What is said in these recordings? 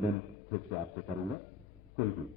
फिर से आपसे करूंगा कुलगुरु।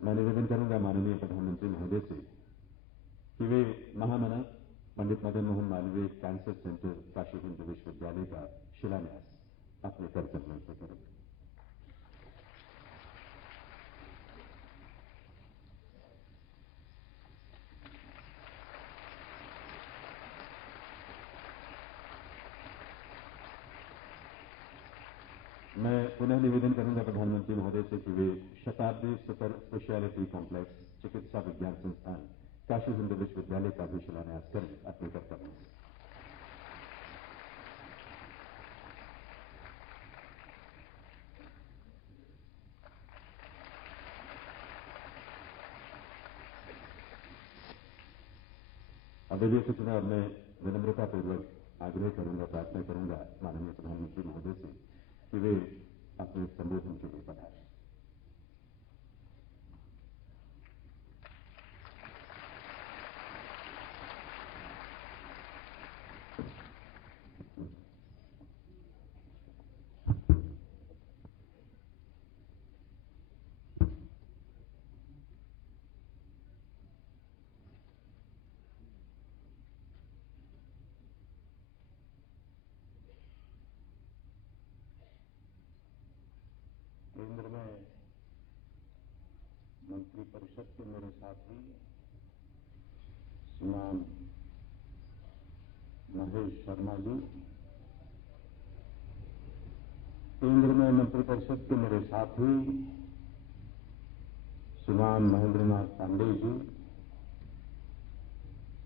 मैं निवेदन करूंगा माननीय प्रधानमंत्री महोदय से कि वे महामना पंडित मदन मोहन मालवीय कैंसर सेंटर काशी हिंदू विश्वविद्यालय का शिलान्यास अपने कर्तव्यों से करें। मैं पुनः निवेदन करूंगा प्रधानमंत्री महोदय से कि वे शताब्दी सुपर स्पेशलिटी कॉम्प्लेक्स चिकित्सा विज्ञान संस्थान काशी हिंदू विश्वविद्यालय का भी शिलान्यास करें अपने कर्तव्यों से। अभी के चुनाव में विनम्रतापूर्वक आग्रह करूंगा, प्रार्थना करूंगा माननीय प्रधानमंत्री महोदय से कि वे अपने संबोधन के लिए पधारें। केंद्र में मंत्रिपरिषद के मेरे साथी श्रीमान महेश शर्मा जी, केंद्र में मंत्रिपरिषद के मेरे साथी श्रीमान महेंद्रनाथ पांडेय जी,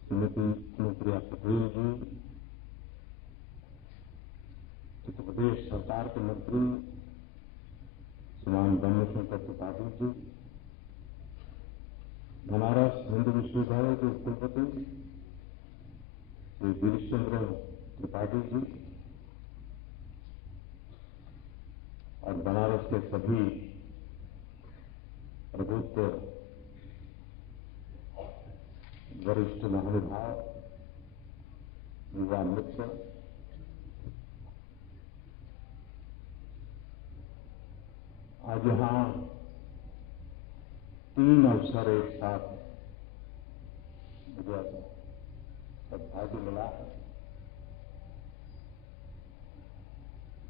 श्रीमती अनुप्रिया पटेल जी, उत्तर प्रदेश सरकार के मंत्री श्रीमान ब्रह्मशंकर त्रिपाठी जी, बनारस हिंदू विश्वविद्यालय के कुलपति श्री गिरीश चंद्र त्रिपाठी जी और बनारस के सभी प्रबुद्ध वरिष्ठ महानुभाव, युवा मित्र, आज यहां 3 अवसर एक साथ मुझे सौभाग्य मिला है।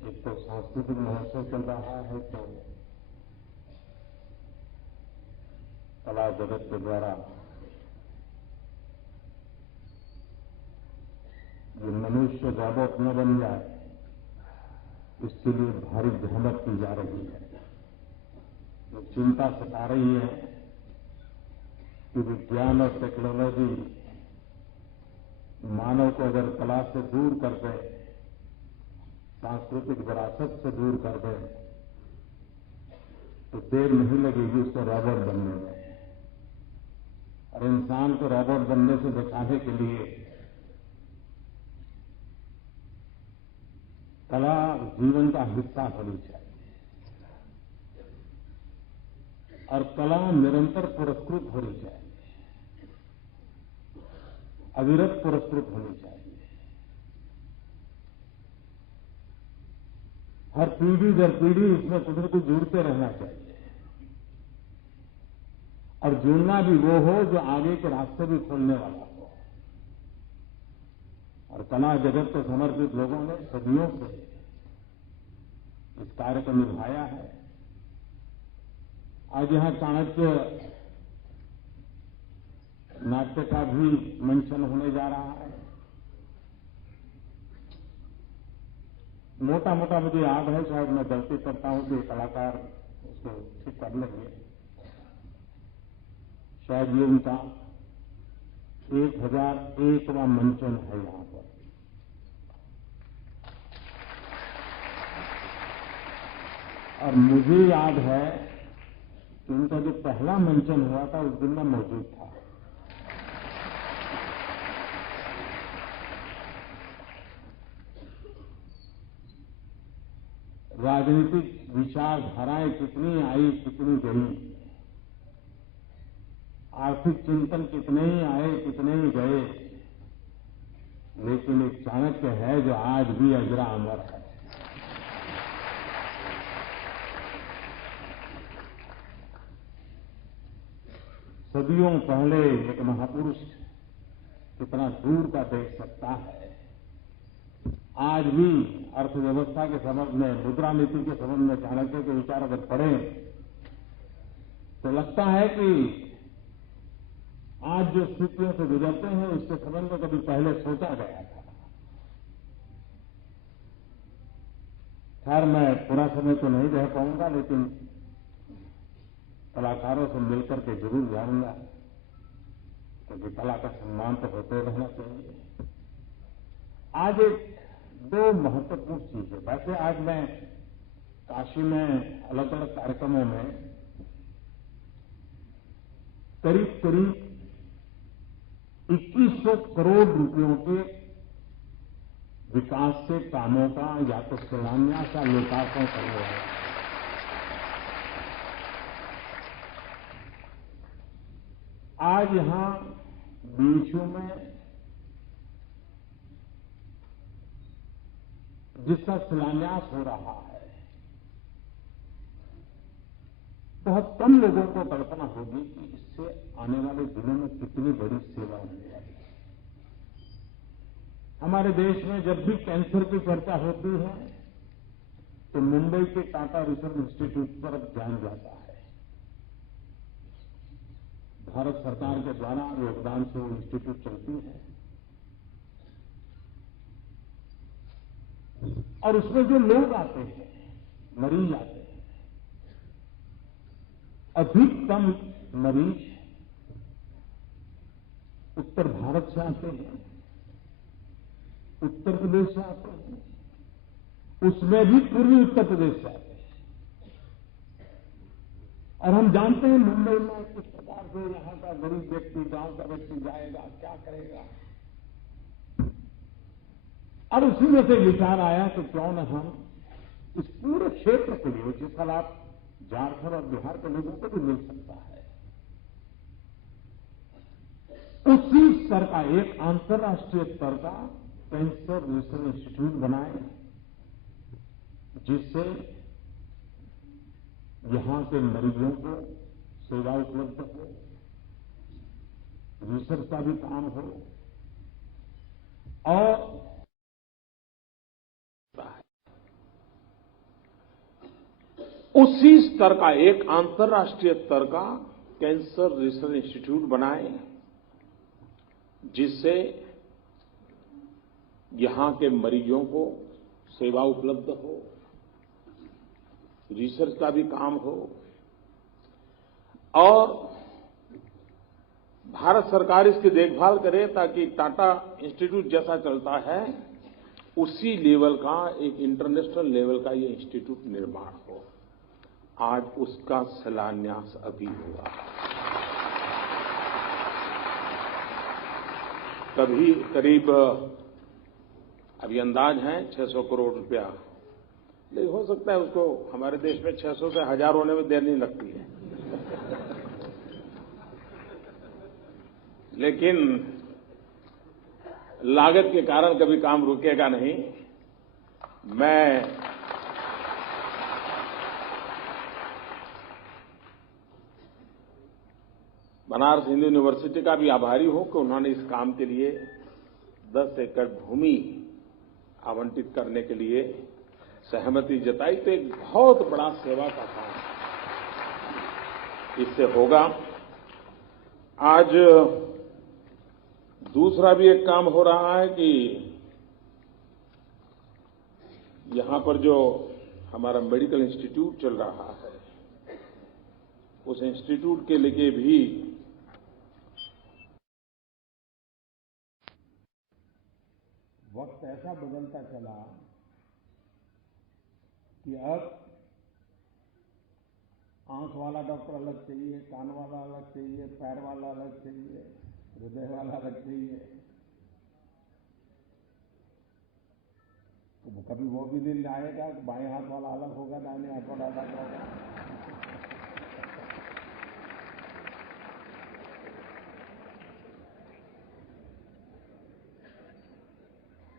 एक तो सांस्कृतिक महोत्सव चल रहा है, तो कला जगत के द्वारा ये मनुष्य रोबोट न बन जाए, इसके लिए भारी जहमत की जा रही है। तो चिंता सता रही है कि विज्ञान और टेक्नोलॉजी मानव को अगर कला से दूर कर दे, सांस्कृतिक विरासत से दूर कर दे, तो देर नहीं लगेगी उसको रॉबोट बनने में। और इंसान को रॉबोट बनने से बचाने के लिए कला जीवन का हिस्सा होनी चाहिए और कला निरंतर पुरस्कृत होनी चाहिए, अविरत पुरस्कृत होनी चाहिए। हर पीढ़ी दर पीढ़ी इसमें कुछ न कुछ जुड़ते रहना चाहिए और जुड़ना भी वो हो जो आगे के रास्ते भी खोलने वाला हो। और कला जगत को समर्पित लोगों ने सदियों से इस कार्य को निभाया है। आज यहां चाणक्य नाट्य का भी मंचन होने जा रहा है। मोटा मोटा मुझे याद है, शायद मैं गलती करता हूं कि कलाकार उसको ठीक कर लेंगे। शायद ये उनका 1001वां मंचन है यहां पर। और मुझे याद है कि उनका जो पहला मंचन हुआ था उस दिन मैं मौजूद था। राजनीतिक विचारधाराएं कितनी आई, कितनी गई, आर्थिक चिंतन कितने ही आए, कितने ही गए, लेकिन एक चाणक्य है जो आज भी अजरा अमर है। सदियों पहले एक महापुरुष कितना दूर का देख सकता है। आज भी अर्थव्यवस्था के संबंध में, मुद्रा नीति के संबंध में चाणक्य के विचार अगर पढ़ें तो लगता है कि आज जो स्थितियों से गुजरते हैं उसके संबंध में कभी पहले सोचा गया था। खैर, मैं पूरा समय तो नहीं रह पाऊंगा, लेकिन कलाकारों से मिलकर के जरूर जाऊंगा, क्योंकि कला का सम्मान तो होते रहना चाहिए। आज एक दो महत्वपूर्ण चीज है। वैसे आज मैं काशी में अलग अलग कार्यक्रमों में करीब करीब 2100 करोड़ रुपयों के विकास के कामों का या तो शिलान्यास या लोकार्पण करने वाला। आज यहां बीचों में जिसका शिलान्यास हो रहा है, बहुत कम लोगों को कल्पना होगी कि इससे आने वाले दिनों में कितनी बड़ी सेवा होने वाली है। हमारे देश में जब भी कैंसर की चर्चा होती है तो मुंबई के टाटा रिसर्च इंस्टीट्यूट पर ध्यान जाता है। भारत सरकार के द्वारा योगदान से वो इंस्टीट्यूट चलती है और उसमें जो लोग आते हैं, मरीज आते हैं, अधिकतम मरीज उत्तर भारत से आते हैं, उत्तर प्रदेश से आते हैं, उसमें भी पूर्वी उत्तर प्रदेश से आते हैं। और हम जानते हैं मुंबई में किस प्रकार से यहां का गरीब व्यक्ति, गांव का व्यक्ति जाएगा, क्या करेगा। और उसी में से विचार आया कि क्यों न हम इस पूरे क्षेत्र के लिए, जिसका लाभ झारखंड और बिहार के लोगों को भी मिल सकता है, उसी स्तर का एक अंतर्राष्ट्रीय स्तर का कैंसर रिसर्च इंस्टीट्यूट बनाए, जिससे यहां के मरीजों को सेवा उपलब्ध हो, रिसर्च का भी काम हो और उसी स्तर का एक अंतर्राष्ट्रीय स्तर का कैंसर रिसर्च इंस्टीट्यूट बनाए, जिससे यहां के मरीजों को सेवा उपलब्ध हो, रिसर्च का भी काम हो और भारत सरकार इसकी देखभाल करे, ताकि टाटा इंस्टीट्यूट जैसा चलता है उसी लेवल का, एक इंटरनेशनल लेवल का ये इंस्टीट्यूट निर्माण हो। आज उसका शिलान्यास अभी हुआ। कभी करीब अभी अंदाज है 600 करोड़ रुपया, लेकिन हो सकता है उसको हमारे देश में 600 से 1000 होने में देर नहीं लगती है। लेकिन लागत के कारण कभी काम रुकेगा नहीं। मैं बनारस हिंदू यूनिवर्सिटी का भी आभारी हूं कि उन्होंने इस काम के लिए 10 एकड़ भूमि आवंटित करने के लिए सहमति जताई। तो एक बहुत बड़ा सेवा का काम इससे होगा। आज दूसरा भी एक काम हो रहा है कि यहां पर जो हमारा मेडिकल इंस्टीट्यूट चल रहा है, उस इंस्टीट्यूट के लिए भी वक्त ऐसा बदलता चला कि अब आंख वाला डॉक्टर अलग चाहिए, कान वाला अलग चाहिए, पैर वाला अलग चाहिए, हृदय वाला अलग चाहिए। तो कभी वो भी दिन आएगा कि बाएं हाथ वाला अलग होगा, दाहिने हाथ वाला अलग होगा।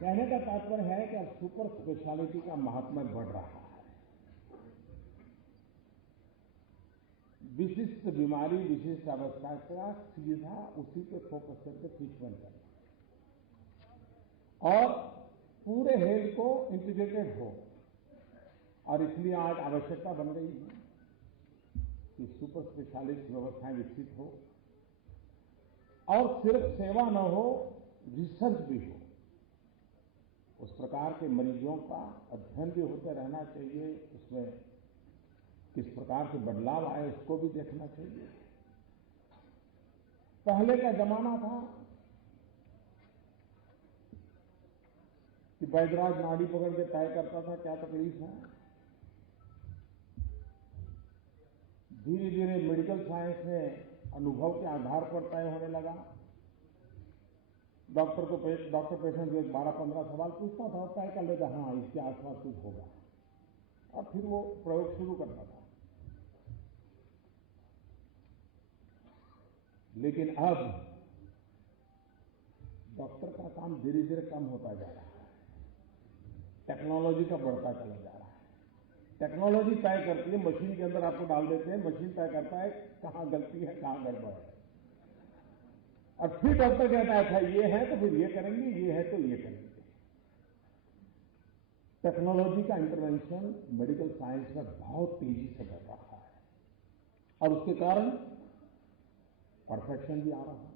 कहने का तात्पर्य है कि अब सुपर स्पेशलिटी का महात्म्य बढ़ रहा है। विशिष्ट बीमारी, विशिष्ट अवस्था का सीधा उसी पे फोकस करके ट्रीटमेंट करना और पूरे हेल्थ को इंटीग्रेटेड हो। और इसलिए आज आवश्यकता बन गई है कि सुपर स्पेशलिस्ट व्यवस्थाएं विकसित हो और सिर्फ सेवा न हो, रिसर्च भी हो। उस प्रकार के मरीजों का अध्ययन भी होते रहना चाहिए, उसमें किस प्रकार से बदलाव आए उसको भी देखना चाहिए। पहले का जमाना था कि वैद्यराज नाड़ी पकड़ के तय करता था क्या तकलीफ है। धीरे धीरे मेडिकल साइंस में अनुभव के आधार पर तय होने लगा। डॉक्टर पेशेंट को 12-15 सवाल पूछता था और तय कर लेता, हाँ इसके आसपास कुछ होगा, और फिर वो प्रयोग शुरू करता था। लेकिन अब डॉक्टर का काम धीरे धीरे कम होता जा रहा है, टेक्नोलॉजी का बढ़ता चला जा रहा है। टेक्नोलॉजी तय करती है, मशीन के अंदर आपको डाल देते हैं, मशीन तय करता है कहां गलती है, कहां गड़बड़ है, और फिर डॉक्टर कहता है अच्छा ये है तो फिर ये करेंगे, ये है तो ये करेंगे। टेक्नोलॉजी का इंटरवेंशन मेडिकल साइंस में बहुत तेजी से बढ़ रहा है और उसके कारण परफेक्शन भी आ रहा है,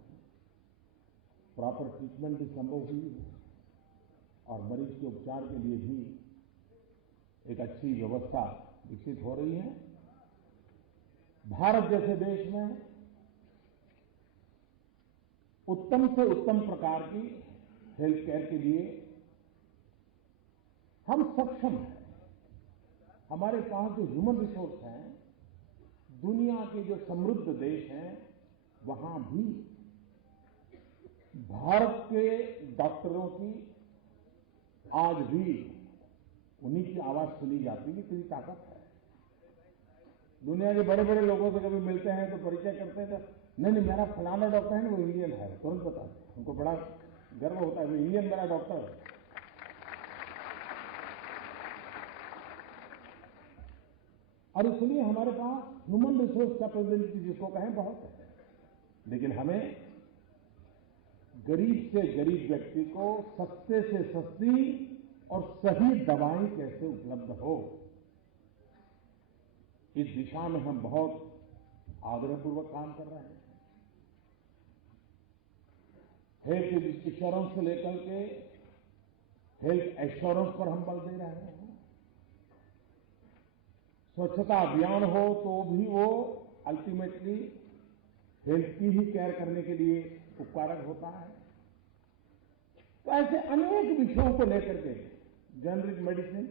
प्रॉपर ट्रीटमेंट भी संभव हुई है और मरीज के उपचार के लिए भी एक अच्छी व्यवस्था विकसित हो रही है। भारत जैसे देश में उत्तम से उत्तम प्रकार की हेल्थ केयर के लिए हम सक्षम हैं। हमारे पास जो ह्यूमन रिसोर्स हैं, दुनिया के जो समृद्ध देश हैं, वहां भी भारत के डॉक्टरों की आज भी उन्हीं की आवाज सुनी जाती है, कितनी ताकत है। दुनिया के बड़े बड़े लोगों से कभी मिलते हैं तो परिचय करते हैं तो नहीं मेरा फलाना डॉक्टर है ना, वो इंडियन है, तुरंत बताते हैं। उनको बड़ा गर्व होता है, वो इंडियन मेरा डॉक्टर है। और इसलिए हमारे पास ह्यूमन रिसोर्स कैपेबिलिटी जिसको कहें बहुत है, लेकिन हमें गरीब से गरीब व्यक्ति को सस्ते से सस्ती और सही दवाएं कैसे उपलब्ध हो, इस दिशा में हम बहुत आग्रहपूर्वक काम कर रहे हैं। हेल्थ इंश्योरेंस से लेकर के हेल्थ एश्योरेंस पर हम बल दे रहे हैं। स्वच्छता अभियान हो तो भी वो अल्टीमेटली हेल्थ की ही केयर करने के लिए उपकारक होता है। तो ऐसे अनेक विषयों को लेकर के जेनरिक मेडिसिन,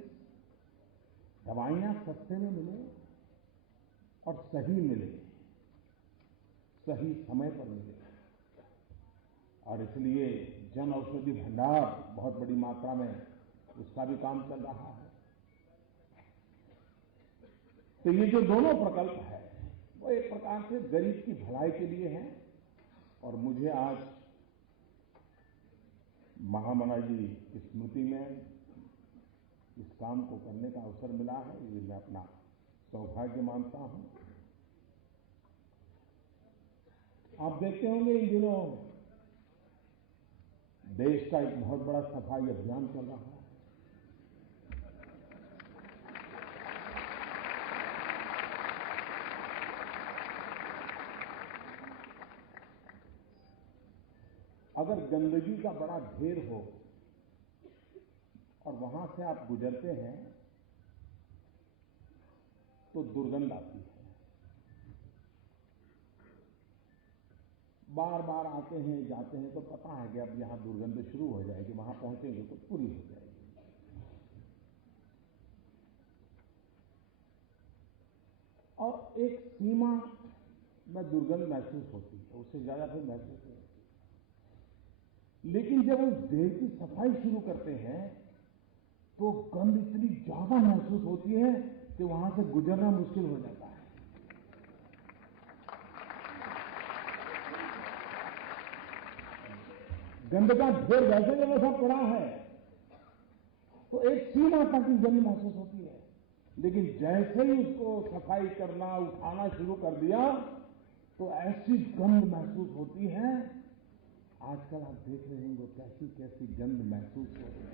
दवाइयां सस्ते में मिले और सही मिले, सही समय पर मिले, और इसलिए जन औषधि भंडार बहुत बड़ी मात्रा में उसका भी काम चल रहा है। तो ये जो दोनों प्रकल्प है वो एक प्रकार से गरीब की भलाई के लिए है, और मुझे आज महामना जी की स्मृति में इस काम को करने का अवसर मिला है, ये मैं अपना सौभाग्य मानता हूं। आप देखते होंगे इन दिनों देश का एक बहुत बड़ा सफाई अभियान चल रहा है। अगर गंदगी का बड़ा ढेर हो और वहां से आप गुजरते हैं तो दुर्गंध आती है। बार बार आते हैं जाते हैं तो पता है कि अब यहां दुर्गंध शुरू हो जाएगी, वहां पहुंचेंगे तो पूरी हो जाएगी। और एक सीमा में दुर्गंध महसूस होती है, उससे ज्यादा फिर महसूस नहीं होती। लेकिन जब उस ढेर की सफाई शुरू करते हैं तो गंध इतनी ज्यादा महसूस होती है कि वहां से गुजरना मुश्किल हो जाता है। गंध का ढेर वैसे जब वैसा पड़ा है तो एक सीमा तक की गंध महसूस होती है, लेकिन जैसे ही उसको सफाई करना, उठाना शुरू कर दिया तो ऐसी गंध महसूस होती है, आजकल आप देख रहे होंगे कैसी कैसी गंध महसूस हो रही है।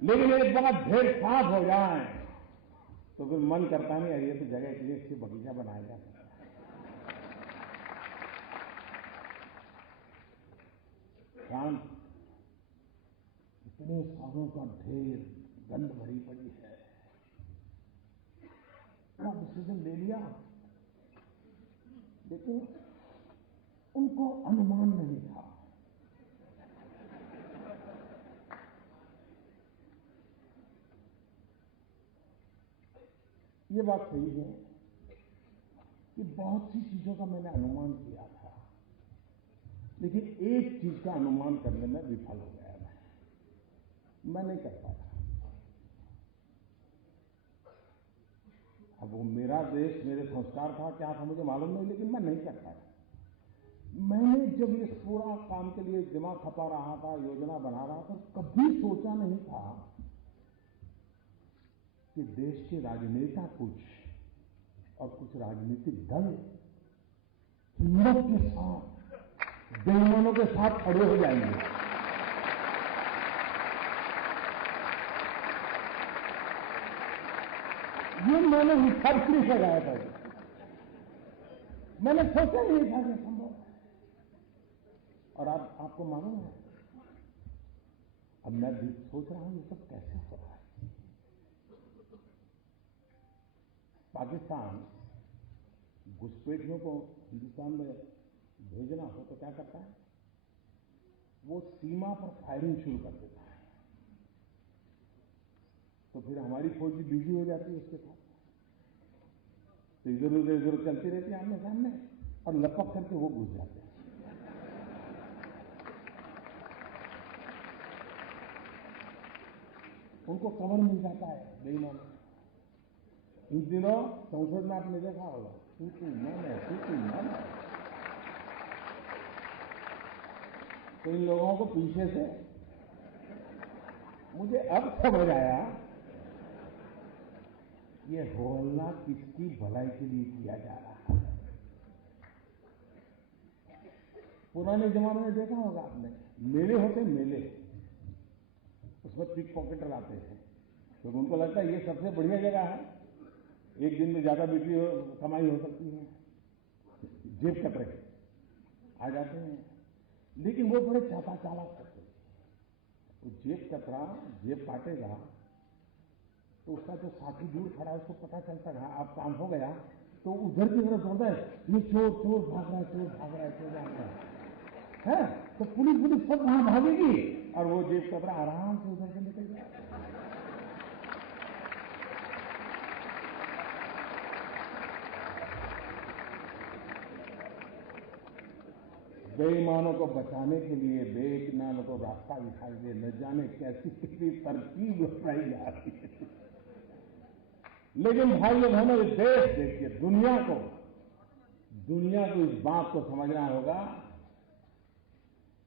लेकिन एक बार ढेर साफ हो जाए तो फिर मन करता नहीं है, ये तो जगह के लिए अच्छी बगीचा बनाया जा सकता है। शांत इतने सालों का ढेर गंध भरी पड़ी है, डिसीजन ले लिया, लेकिन उनको अनुमान नहीं था। ये बात सही है कि बहुत सी चीजों का मैंने अनुमान किया था, लेकिन एक चीज का अनुमान करने में विफल हो गया मैं नहीं कर पाया। अब वो मेरा देश, मेरे संस्कार था, क्या था मुझे मालूम नहीं, लेकिन मैं नहीं कर पाया। मैंने जब इस पूरा काम के लिए दिमाग खपा रहा था, योजना बना रहा था, कभी सोचा नहीं था कि देश के राजनेता कुछ और कुछ राजनीतिक दल हिम्मत के साथ बेईमानों के साथ खड़े हो जाएंगे। ये मैंने फर्क नहीं लगाया था, मैंने सोचा ही नहीं था कि संभव है। और आपको मालूम है, अब मैं भी सोच रहा हूं ये सब कैसे हो रहा है। पाकिस्तान घुसपैठियों को हिंदुस्तान में भेजना हो तो क्या करता है, वो सीमा पर फायरिंग शुरू कर देता है, तो फिर हमारी फौज भी बिजी हो जाती है उसके साथ, तो इधर उधर चलती रहती है आमने सामने, और लपक करके वो घुस जाते हैं। उनको कवर मिल जाता है बेईमान। इन दिनों संसद में आपने देखा होगा, तू मैंने तो इन लोगों को पीछे से, मुझे अब समझ आया ये होहल्ला किसकी भलाई के लिए किया जा रहा है। पुराने जमाने में देखा होगा आपने, मेले होते मेले, उसमें पिक पॉकेटर आते थे, तो उनको लगता है ये सबसे बढ़िया जगह है, एक दिन में ज्यादा बिक्री कमाई हो सकती है, जेब कतरे आ जाते हैं। लेकिन वो बड़े चापा चालाक करते थे, वो जेब कतरा जेब काटेगा तो उसका जो साथी दूर खड़ा है उसको पता चलता है आप काम हो गया, तो उधर की तरफ दौड़ता है, ये चोर चोर भाग रहा है, चोर भाग रहा है, चोर भाग रहा है, तो पुलिस सब वहां भागेगी और वो जेब कतरा आराम से उधर से निकल जाएगा। बेईमानों को बचाने के लिए बेईमानों को रास्ता दिखाई दे, न जाने कैसी कितनी तरकीब लगाई जा रही है। लेकिन भाइयों बहनों, इस देश देखिए, दुनिया को इस बात को समझना होगा,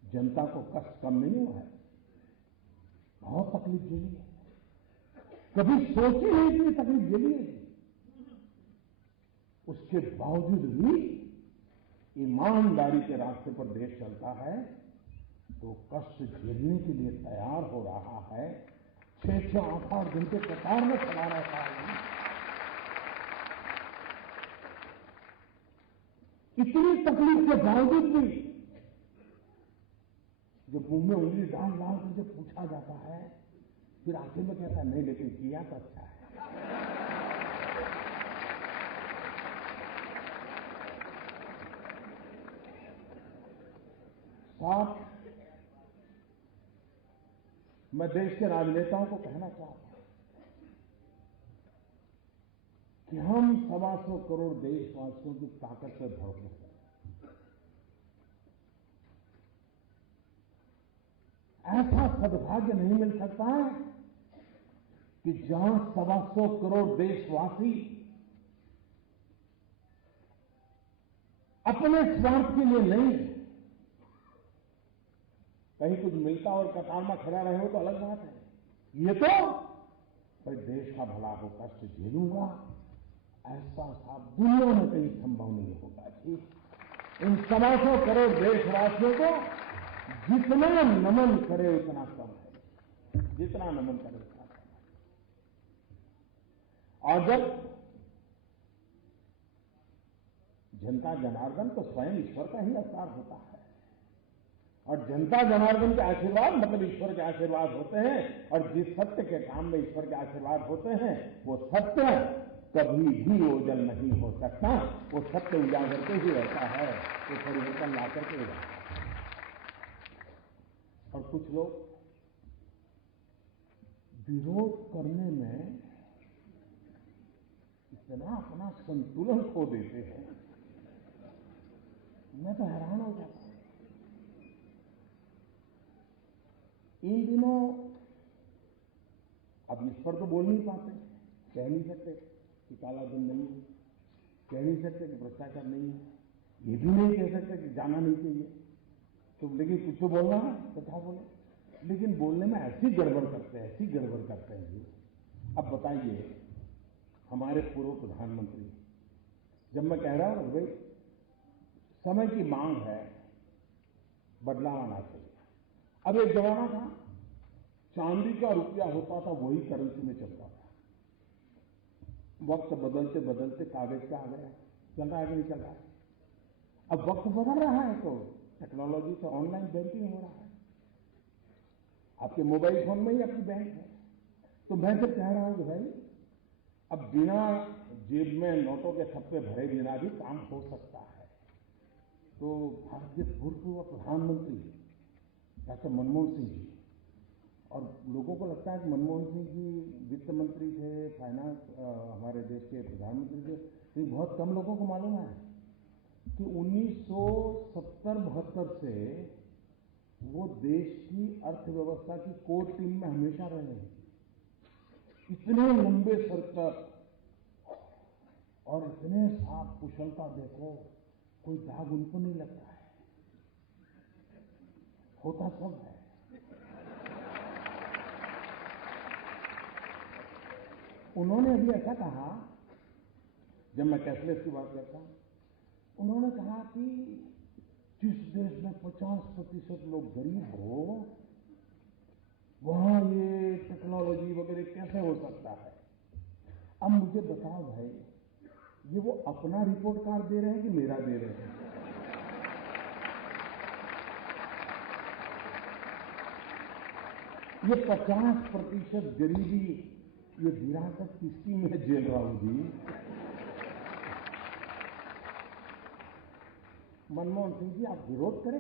जनता को कष्ट कम नहीं हुआ है, बहुत तकलीफ झेली है, कभी सोची नहीं कि तकलीफ झेली है, उसके बावजूद भी ईमानदारी के रास्ते पर देश चलता है, तो कष्ट झेलने के लिए तैयार हो रहा है। 6-6 8-8 घंटे कतार में खड़ा रहता है, इतनी तकलीफ के बावजूद भी जब मुंह में उंगली डाल डाल कर जब पूछा जाता है, फिर आखिर में कहता है नहीं, लेकिन किया तो अच्छा है। साथ मैं देश के राजनेताओं को कहना चाहता हूं कि हम 125 करोड़ देशवासियों की ताकत से भरपूर हैं। ऐसा सद्भाग्य नहीं मिल सकता है कि जहां 125 करोड़ देशवासी अपने स्वार्थ के लिए नहीं, कहीं कुछ मिलता और कतार में खड़ा रहे हो तो अलग बात है, ये तो भाई देश का भला हो, कष्ट झेलूंगा, ऐसा साहब दुनिया में कहीं संभव नहीं होगा जी। इन 125 करोड़ देशवासियों को जितना नमन करे उतना कम है, जितना नमन करे उतना कम है। और जब जनता जनार्दन तो स्वयं ईश्वर का ही अवतार होता है, और जनता जनार्दन के आशीर्वाद मतलब ईश्वर के आशीर्वाद होते हैं, और जिस सत्य के काम में ईश्वर के आशीर्वाद होते हैं वो सत्य कभी भी ओझल नहीं हो सकता, वो सत्य उजागर के ही रहता है, वो परिवर्तन ला करके ही रहता है। और कुछ लोग विरोध करने में इतना अपना संतुलन खो देते हैं, मैं तो हैरान हो जाता हूं। इन दिनों अब इस पर तो बोल नहीं पाते, कह नहीं सकते कि काला धन नहीं है, कह नहीं सकते कि भ्रष्टाचार नहीं है, ये भी नहीं कह सकते कि जाना नहीं चाहिए, तो लेकिन कुछ तो बोलना है तथा बोले, लेकिन बोलने में ऐसी गड़बड़ करते हैं, ऐसी गड़बड़ करते हैं जी। अब बताइए, हमारे पूर्व प्रधानमंत्री, जब मैं कह रहा हूं भाई समय की मांग है, बदलाव आना चाहिए। अब एक जमाना था चांदी का रुपया होता था, वही करेंसी में चलता था। वक्त बदलते बदलते कागज का आ गया, चल रहा है कि नहीं चल रहा है? अब वक्त बदल रहा है तो टेक्नोलॉजी से ऑनलाइन बैंकिंग हो रहा है, आपके मोबाइल फोन में ही आपकी बैंक है। तो मैं तो कह रहा हूं कि भाई अब बिना जेब में नोटों के थप्पे भरे बिना भी काम हो सकता है। तो भारत के पूर्व प्रधानमंत्री डॉक्टर मनमोहन सिंह जी, और लोगों को लगता है कि मनमोहन सिंह जी वित्त मंत्री थे, फाइनेंस हमारे देश के प्रधानमंत्री थे, लेकिन बहुत कम लोगों को मालूम है कि 1970-72 से वो देश की अर्थव्यवस्था की कोर टीम में हमेशा रहे हैं। इतने लंबे सर तक और इतने साफ कुशलता, देखो कोई दाग उनको नहीं लगता है, होता सब है। उन्होंने अभी ऐसा कहा, जब मैं कैशलेस की बात करता हूं, उन्होंने कहा कि जिस देश में 50% लोग गरीब हो, वहां ये टेक्नोलॉजी वगैरह कैसे हो सकता है? अब मुझे बताओ भाई, ये वो अपना रिपोर्ट कार्ड दे रहे हैं कि मेरा दे रहे हैं? ये 50% गरीबी, ये विरासत किसकी मैं झेल रहा हूं जी? मनमोहन सिंह जी, आप विरोध करे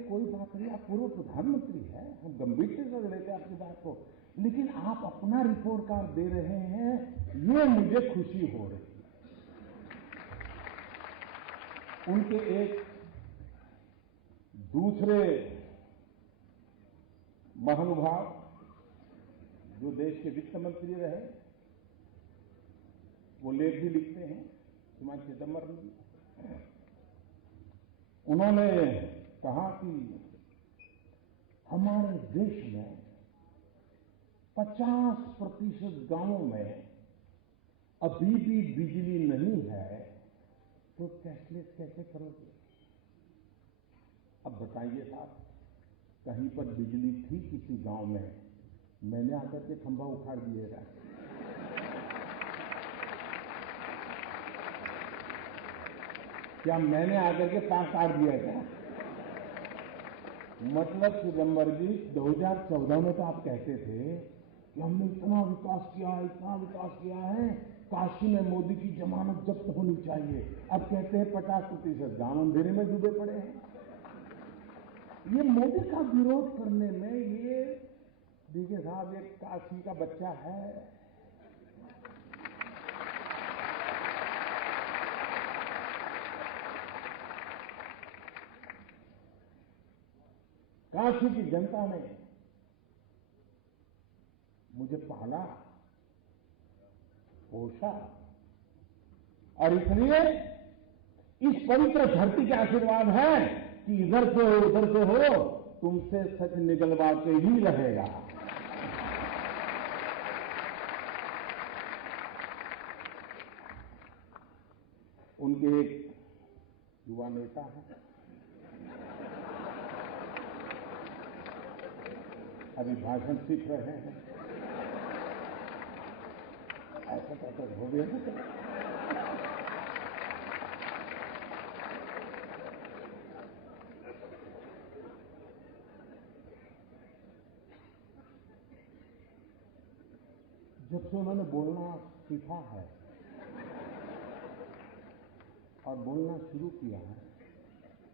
कोई बात नहीं, आप पूर्व प्रधानमंत्री हैं, हम गंभीरता से लेते हैं आपकी बात को, लेकिन आप अपना रिपोर्ट कार्ड दे रहे हैं, ये मुझे खुशी हो रही है। उनके एक दूसरे महानुभाव जो देश के वित्त मंत्री रहे, वो लेख भी लिखते हैं, श्रीमान चिदंबरम जी, उन्होंने कहा कि हमारे देश में 50% गांवों में अभी भी बिजली नहीं है, तो कैशलेस कैसे करोगे? अब बताइए साहब, कहीं पर बिजली थी किसी गांव में, मैंने आकर के खंभा उखाड़ दिएगा। क्या मैंने आकर के तार काट दिया क्या? मतलब चिदंबर जी, 2014 में तो आप कहते थे कि हमने इतना विकास किया है, काशी में मोदी की जमानत जब्त होनी चाहिए। अब कहते हैं 50% गांव अंधेरे में डूबे पड़े हैं। ये मोदी का विरोध करने में, ये देखिए साहब, एक काशी का बच्चा है, काशी की जनता ने मुझे पाला, पोषा, और इसलिए इस पवित्र धरती के आशीर्वाद है कि इधर से हो उधर से हो, तुमसे सच निकलवा के ही रहेगा। उनके एक युवा नेता हैं, अभी भाषण सीख रहे हैं, ऐसा कैसे हो गया? जब से उन्होंने बोलना सीखा है और बोलना शुरू किया है,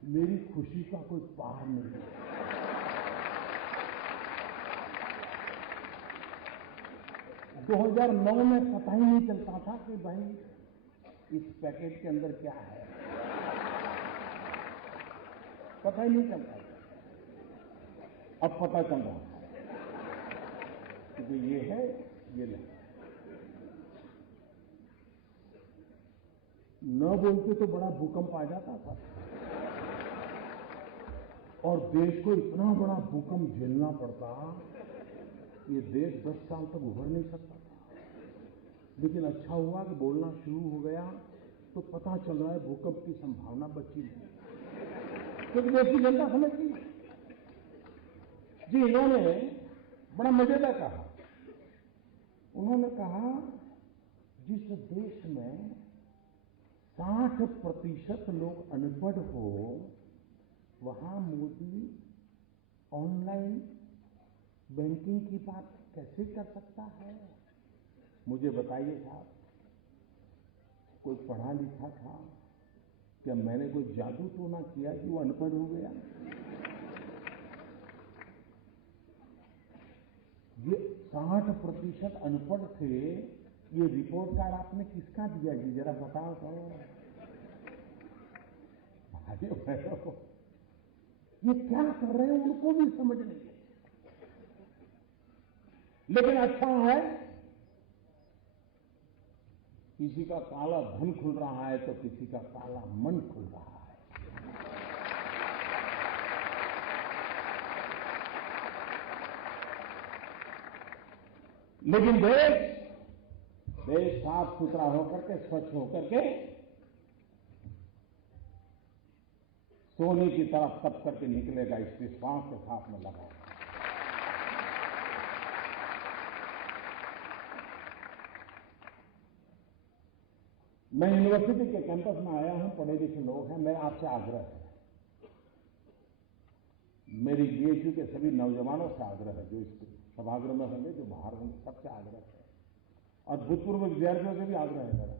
मेरी खुशी का कोई पार नहीं है। दो 2009 में पता ही नहीं चलता था कि भाई इस पैकेट के अंदर क्या है, पता ही नहीं चलता था। अब पता चल रहा है कि ये है, ये नहीं। न बोलते तो बड़ा भूकंप आ जाता था और देश को इतना बड़ा भूकंप झेलना पड़ता, ये देश 10 साल तक उभर नहीं सकता था। लेकिन अच्छा हुआ कि बोलना शुरू हो गया तो पता चल रहा है भूकंप की संभावना बची नहीं, क्योंकि देश की जनता समझ गई। जी, इन्होंने बड़ा मजेदार कहा। उन्होंने कहा जिस देश में 60% लोग अनपढ़ हो, वहां मोदी ऑनलाइन बैंकिंग की बात कैसे कर सकता है? मुझे बताइए साहब, कोई पढ़ा लिखा था क्या? मैंने कोई जादू तो ना किया कि वो अनपढ़ हो गया? ये 60% अनपढ़ थे। ये रिपोर्ट कार्ड आपने किसका दिया जी, जरा बताओ तो। भाइयों बहनों, ये क्या कर रहे हैं उनको भी समझ नहीं है। लेकिन अच्छा है, किसी का काला धन खुल रहा है तो किसी का काला मन खुल रहा है। लेकिन देश साफ सुथरा होकर के, स्वच्छ होकर के सोने की तरफ तप करके निकलेगा, इस विश्वास के साथ में लगा। मैं यूनिवर्सिटी के कैंपस में आया हूं, पढ़े लिखे लोग हैं, मेरा आपसे आग्रह है, मेरी बीएचयू के सभी नौजवानों से आग्रह है, जो इस सभागृह में होंगे, जो बाहर होंगे, सबसे आग्रह है, और भूतपूर्व विद्यार्थियों से भी आग्रह है मेरा।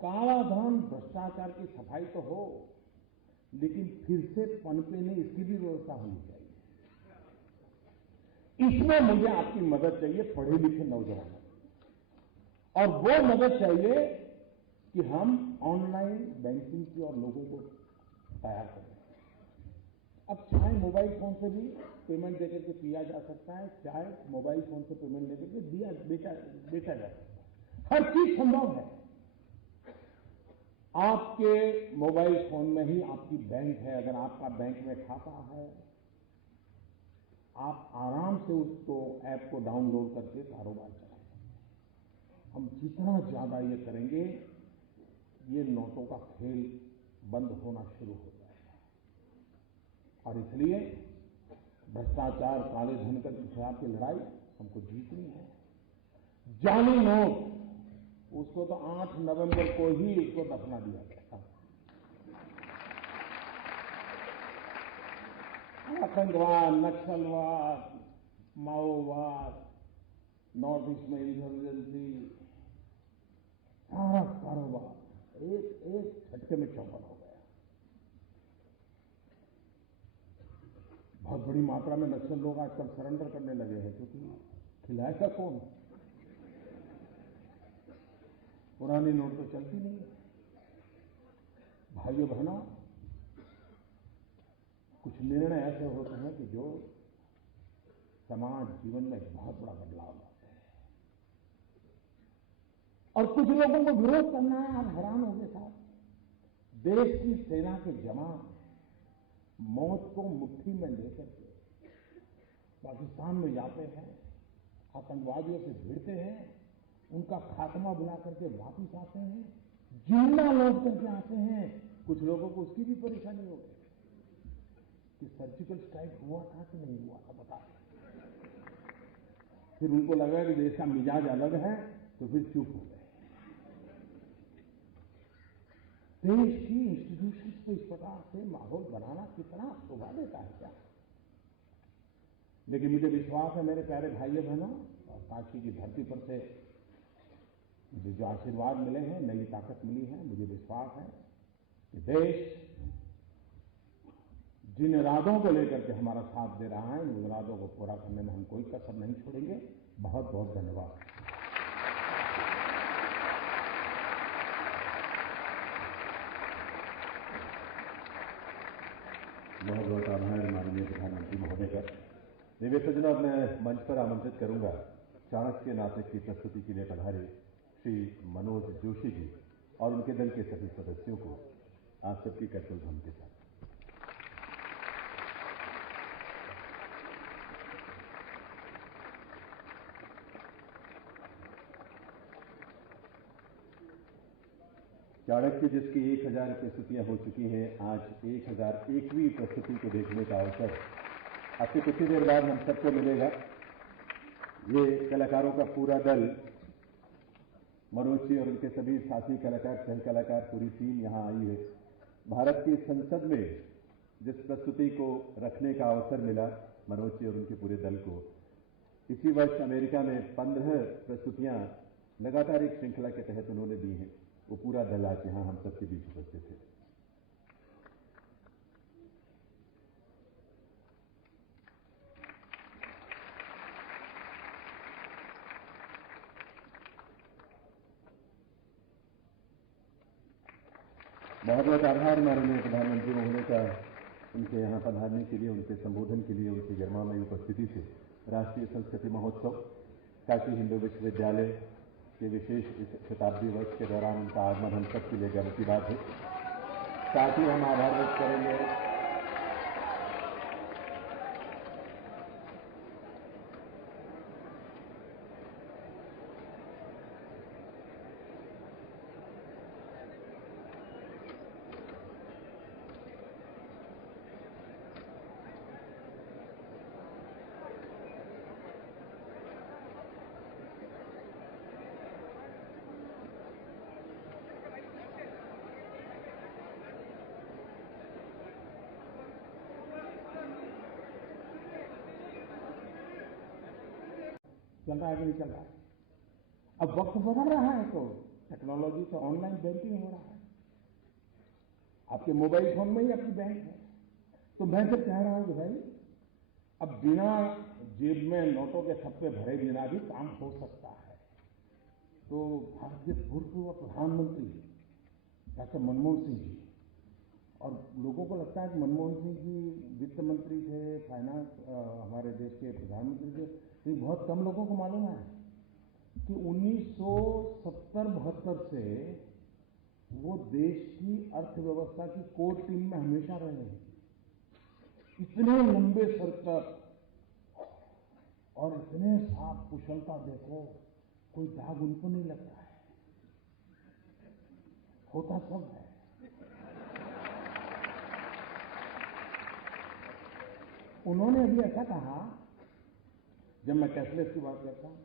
काला धन, भ्रष्टाचार की सफाई तो हो, लेकिन फिर से पनपे नहीं, इसकी भी व्यवस्था होनी चाहिए। इसमें मुझे आपकी मदद चाहिए, पढ़े लिखे नौजवानों, और वो मदद चाहिए कि हम ऑनलाइन बैंकिंग की और लोगों को तैयार करें। अब चाहे मोबाइल फोन से भी पेमेंट देकर के किया जा सकता है, चाहे मोबाइल फोन से पेमेंट लेकर के बेचा जा सकता है, हर चीज संभव है। आपके मोबाइल फोन में ही आपकी बैंक है, अगर आपका बैंक में खाता है, आप आराम से उसको ऐप को डाउनलोड करके कारोबार चला सकते हैं। हम जितना ज्यादा ये करेंगे, ये नोटों का खेल बंद होना शुरू हो जाएगा। और इसलिए भ्रष्टाचार, काले धन के खिलाफ की लड़ाई हमको जीतनी है। जाली नोट, उसको तो 8 नवंबर को ही उसको दफना दिया गया। आतंकवाद, नक्सलवाद, माओवाद, नॉर्थ ईस्ट में इंसर्जेंसी, सारा कारोबार एक झटके में चौपट हो गया। बहुत बड़ी मात्रा में नक्सल लोग आजकल सरेंडर करने लगे हैं, क्योंकि खिलाएगा कौन? पुरानी नोट तो चलती नहीं है। भाइयों बहनों, कुछ निर्णय ऐसे होते हैं कि जो समाज जीवन में एक बहुत बड़ा बदलाव लाते हैं, और कुछ लोगों को विरोध करना है। आप हैरान होंगे साहब, देश की सेना के जवान मौत को मुट्ठी में लेकर के पाकिस्तान में जाते हैं, आतंकवादियों से भिड़ते हैं, उनका खात्मा बुला करके वापिस आते हैं, जिंदा लौट करके आते हैं। कुछ लोगों को उसकी भी परेशानी हो गई कि सर्जिकल स्ट्राइक हुआ था कि नहीं हुआ था, बता। फिर उनको लगा कि देश का मिजाज अलग है, तो फिर चुप हो गए। देश की इंस्टीट्यूशंस को इस प्रकार से माहौल बनाना कितना शोभा देता है क्या। लेकिन मुझे विश्वास है मेरे प्यारे भाइयों बहनों, और काशी की धरती पर से मुझे जो आशीर्वाद मिले हैं, नई ताकत मिली है, मुझे विश्वास है कि देश जिन इरादों को लेकर के हमारा साथ दे रहा है, उन इरादों को पूरा करने में हम कोई कसर नहीं छोड़ेंगे। बहुत बहुत धन्यवाद। बहुत बहुत आभार माननीय प्रधानमंत्री महोदय का। देवी सज्जनों, अब मैं मंच पर आमंत्रित करूंगा चाणक्य नाटक की प्रस्तुति के लिए पधारे श्री मनोज जोशी जी और उनके दल के सभी सदस्यों को आप सबकी करतल ध्वनि के साथ। चाणक्य जिसकी 1000 प्रस्तुतियां हो चुकी हैं, आज 1001वीं प्रस्तुति को देखने का अवसर आपसे कुछ ही देर बाद हम सबको मिलेगा। ये कलाकारों का पूरा दल, मनोज जी और उनके सभी साथी कलाकार, सह कलाकार, पूरी टीम यहां आई है। भारत की संसद में जिस प्रस्तुति को रखने का अवसर मिला मनोज जी और उनके पूरे दल को, इसी वर्ष अमेरिका में 15 प्रस्तुतियां लगातार एक श्रृंखला के तहत उन्होंने दी हैं। वो पूरा दल आज यहां हम सबके बीच उपस्थित है। बहुत बहुत आभार माननीय प्रधानमंत्री महोदय का उनके यहां पधारने के लिए, उनके संबोधन के लिए, उनकी गरिमामयी उपस्थिति से। राष्ट्रीय संस्कृति महोत्सव काशी हिंदू विश्वविद्यालय के विशेष इस शताब्दी वर्ष के दौरान उनका आगमन हम सबके लिए गर्व की बात है। साथ ही हम आभार व्यक्त करेंगे चल रहा है कि नहीं चल रहा है। अब वक्त बदल रहा है, तो टेक्नोलॉजी से ऑनलाइन बैंकिंग हो रहा है। आपके मोबाइल फोन में ही आपकी बैंक है। तो मैं तो कह रहा हूं कि भाई अब बिना जेब में नोटों के थप्पे भरे बिना भी काम हो सकता है। तो भारत के भूतपूर्व प्रधानमंत्री डॉक्टर मनमोहन सिंह जी, और लोगों को लगता है कि मनमोहन सिंह जी वित्त मंत्री थे, फाइनेंस हमारे देश के प्रधानमंत्री थे, लेकिन बहुत कम लोगों को मालूम है कि 1970-72 से वो देश की अर्थव्यवस्था की कोर टीम में हमेशा रहे हैं। इतने लंबे सर तक और इतने साफ कुशलता, देखो कोई दाग उनको नहीं लगता है, होता सब है। उन्होंने अभी ऐसा कहा, जब मैं कैशलेस की बात करता हूं,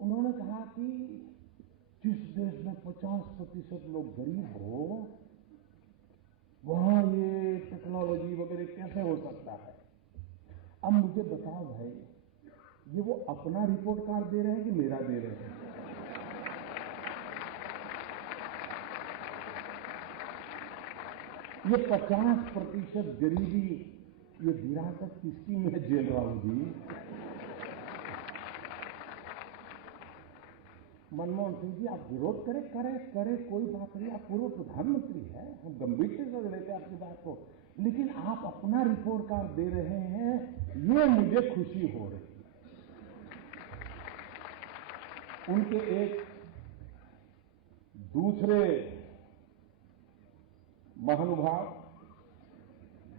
उन्होंने कहा कि जिस देश में 50% लोग गरीब हो, वहां ये टेक्नोलॉजी वगैरह कैसे हो सकता है। अब मुझे बताओ भाई, ये वो अपना रिपोर्ट कार्ड दे रहे हैं कि मेरा दे रहे हैं? ये 50% गरीबी, ये विरासत किसकी मैं झेल रहा हूं जी? मनमोहन सिंह जी, आप विरोध करें, कोई बात नहीं, आप पूर्व प्रधानमंत्री हैं, हम गंभीरता से लेते हैं आपकी बात को, लेकिन आप अपना रिपोर्ट कार्ड दे रहे हैं, ये मुझे खुशी हो रही है। उनके एक दूसरे महानुभाव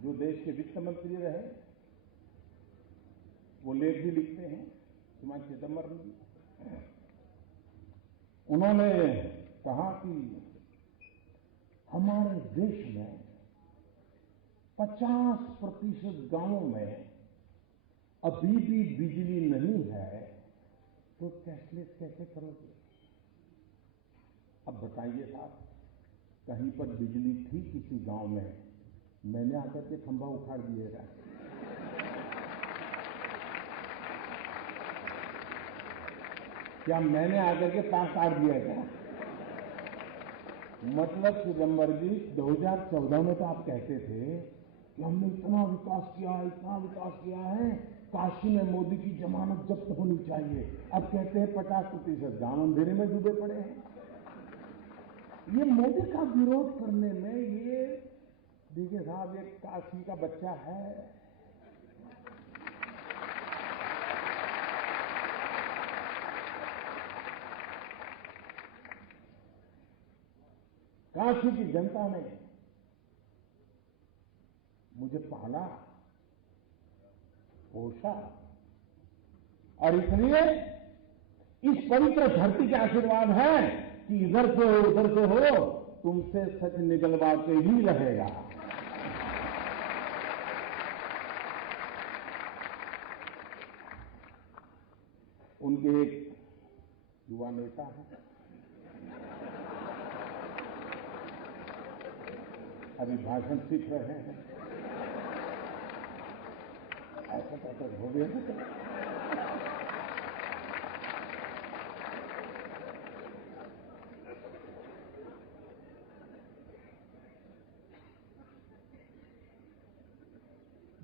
जो देश के वित्त मंत्री रहे, वो लेख भी लिखते हैं, श्रीमान चिदम्बरम जी, उन्होंने कहा कि हमारे देश में 50% गांवों में अभी भी बिजली नहीं है, तो कैशलेस कैसे करोगे? अब बताइए साहब, कहीं पर बिजली थी किसी गांव में, मैंने आकर के खंभा उखाड़ दिएगा। क्या मैंने आकर के तार काट दिया क्या? मतलब चिदम्बर जी, 2014 में तो आप कहते थे कि हमने इतना विकास किया है, काशी में मोदी की जमानत जब्त होनी चाहिए। अब कहते हैं 50% गांव अंधेरे में डूबे पड़े हैं। ये मोदी का विरोध करने में, ये देखिए साहब, ये काशी का बच्चा है। काशी की जनता ने मुझे पाला, पोषा, और इसलिए इस पवित्र धरती के आशीर्वाद है कि इधर से हो उधर से हो, तुमसे सच निकलवा के ही रहेगा। उनके एक युवा नेता हैं, अभी भाषण सीख रहे हैं, ऐसा कैसे हो गया?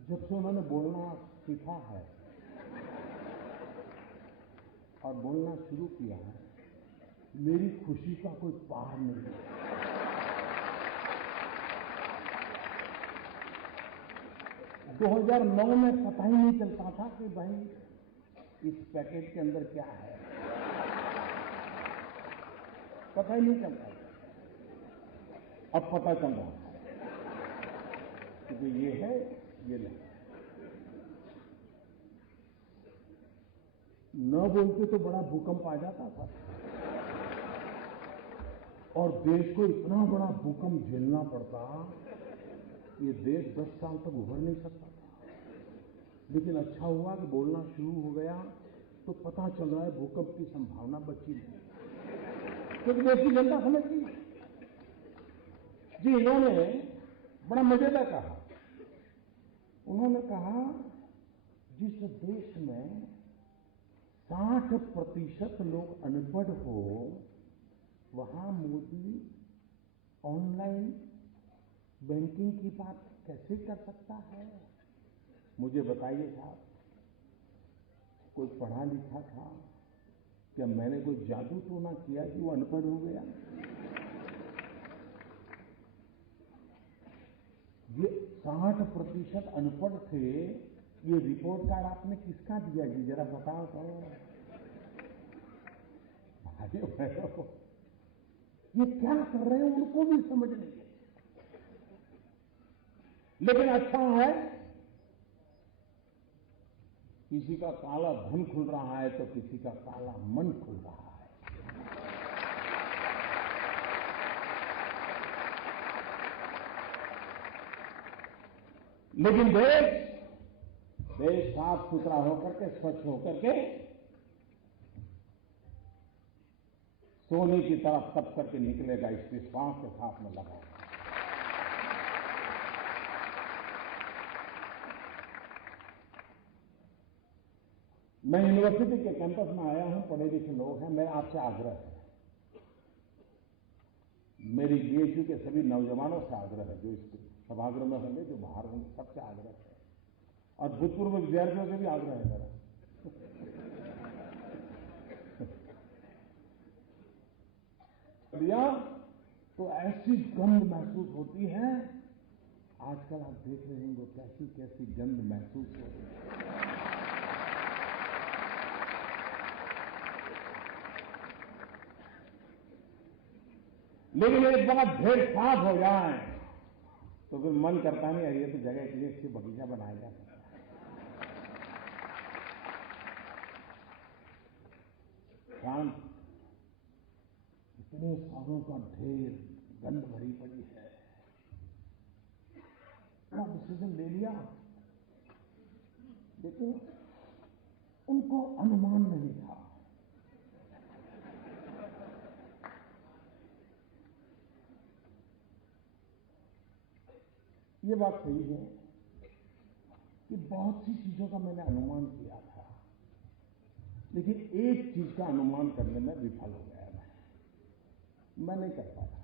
जब से उन्होंने बोलना सीखा है और बोलना शुरू किया है, मेरी खुशी का कोई पार नहीं है। दो 2009 में पता ही नहीं चलता था कि भाई इस पैकेट के अंदर क्या है, पता ही नहीं चलता था। अब पता चल रहा है कि ये है, ये नहीं। न बोलते तो बड़ा भूकंप आ जाता था, और देश को इतना बड़ा भूकंप झेलना पड़ता, ये देश 10 साल तक उभर नहीं सकता था। लेकिन अच्छा हुआ कि बोलना शुरू हो गया तो पता चल रहा है भूकंप की संभावना बची नहीं, क्योंकि देश की जनता समझ गई। जी, इन्होंने बड़ा मजेदार कहा। उन्होंने कहा, जिस देश में 60% लोग अनपढ़ हो, वहां मोदी ऑनलाइन बैंकिंग की बात कैसे कर सकता है? मुझे बताइए साहब, कोई पढ़ा लिखा था? क्या मैंने कोई जादू टोना किया कि वो अनपढ़ हो गया? ये 60% अनपढ़ थे, ये रिपोर्ट कार्ड आपने किसका दिया जी, जरा बताओ तो। भाइयों बहनों, ये क्या कर रहे हैं उनको भी समझ नहीं है। लेकिन अच्छा है, किसी का काला धन खुल रहा है तो किसी का काला मन खुल रहा है। लेकिन देश साफ सुथरा होकर के, स्वच्छ होकर के, सोने की तरफ तप करके निकलेगा, इस विश्वास के साथ में लगा। मैं यूनिवर्सिटी के कैंपस में आया हूं, पढ़े लिखे लोग हैं, मेरा आपसे आग्रह है, मेरी बीएचयू के सभी नौजवानों से आग्रह है, जो इस सभागृह में होंगे, जो बाहर होंगे, सबसे आग्रह है, और भूतपूर्व विद्यार्थियों से भी आग्रह है मेरा। दिया तो ऐसी गंध महसूस होती है, आजकल आप देख रहे होंगे कैसी कैसी गंध महसूस हो रही है। लेकिन एक बार ढेर साफ हो जाए तो फिर मन करता नहीं, अरे ये तो जगह के लिए इससे बगीचा बनाया जा सकता है। शांत, इतने सालों का ढेर, गंध भरी पड़ी है, क्या डिसीजन ले लिया। लेकिन उनको अनुमान नहीं था। ये बात सही है कि बहुत सी चीजों का मैंने अनुमान किया था, लेकिन एक चीज का अनुमान करने में विफल हो गया मैं नहीं कर पाया।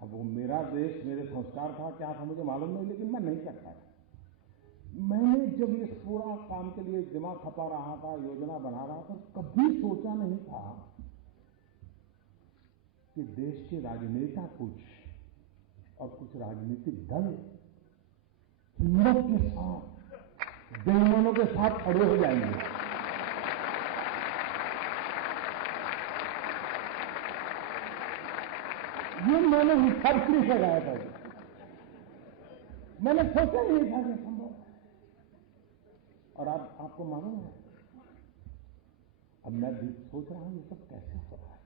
अब वो मेरा देश, मेरे संस्कार था, क्या था मुझे मालूम नहीं, लेकिन मैं नहीं कर पाया। मैंने जब ये पूरा काम के लिए दिमाग खपा रहा था, योजना बना रहा था, कभी सोचा नहीं था कि देश के राजनेता कुछ और कुछ राजनीतिक दल हिम्मत के साथ बेईमानों के साथ खड़े हो जाएंगे। ये मैंने हिसाब नहीं लगाया था, मैंने सोचा ही नहीं था कि संभव है। और आपको मालूम है, अब मैं भी सोच रहा हूं ये सब कैसे हो रहा है।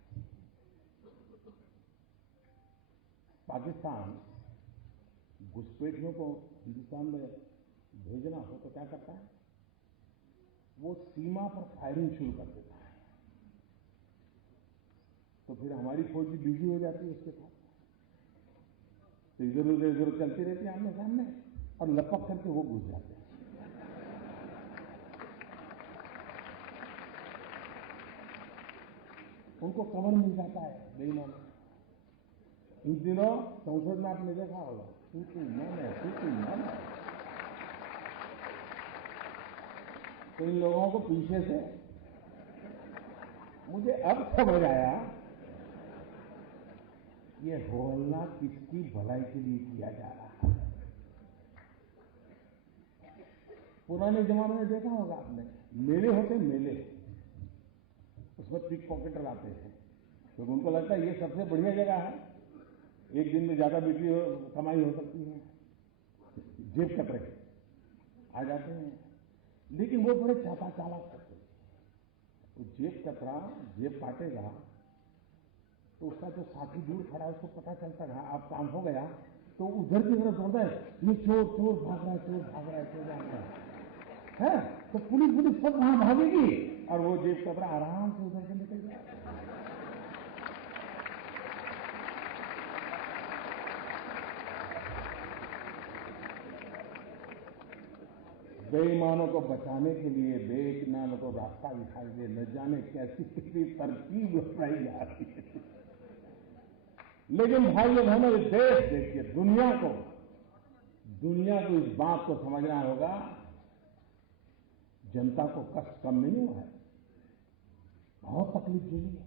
पाकिस्तान घुसपैठियों को हिंदुस्तान में भेजना हो तो क्या करता है, वो सीमा पर फायरिंग शुरू कर देता है, तो फिर हमारी फौज भी बिजी हो जाती है उसके साथ, तो इधर चलती रहती है आमने सामने, और लपक करके वो घुस जाते हैं। उनको कवर मिल जाता है बेईमान। इन दिनों संसद में आपने देखा होगा, तू मन है। तो इन लोगों को पीछे से, मुझे अब समझ आया ये होहल्ला किसकी भलाई के लिए किया जा रहा है। पुराने जमाने में देखा होगा आपने, मेले होते मेले, उसमें पिक पॉकेटर आते हैं, तो उनको लगता है ये सबसे बढ़िया जगह है, एक दिन में ज्यादा बिक्री कमाई हो सकती है, जेब कतरे आ जाते हैं। लेकिन वो बड़े चालाक करते हैं। वो जेब कतरा जेब काटेगा तो उसका जो साथी दूर खड़ा है उसको पता चलता है अब काम हो गया, तो उधर की तरफ दौड़ता है, ये चोर भाग रहा है, तो पुलिस सब वहां भागेगी और वो जेब कतरा आराम से उधर से निकल जाएगा। बेईमानों को बचाने के लिए बेईमानों को रास्ता दिखाई दे, न जाने कैसी किसी तरकीब अपनाई जा रही है। लेकिन भाइयों बहनों, देश देखिए, दुनिया को इस बात को समझना होगा, जनता को कष्ट कम नहीं हुआ है, बहुत तकलीफ झेली है,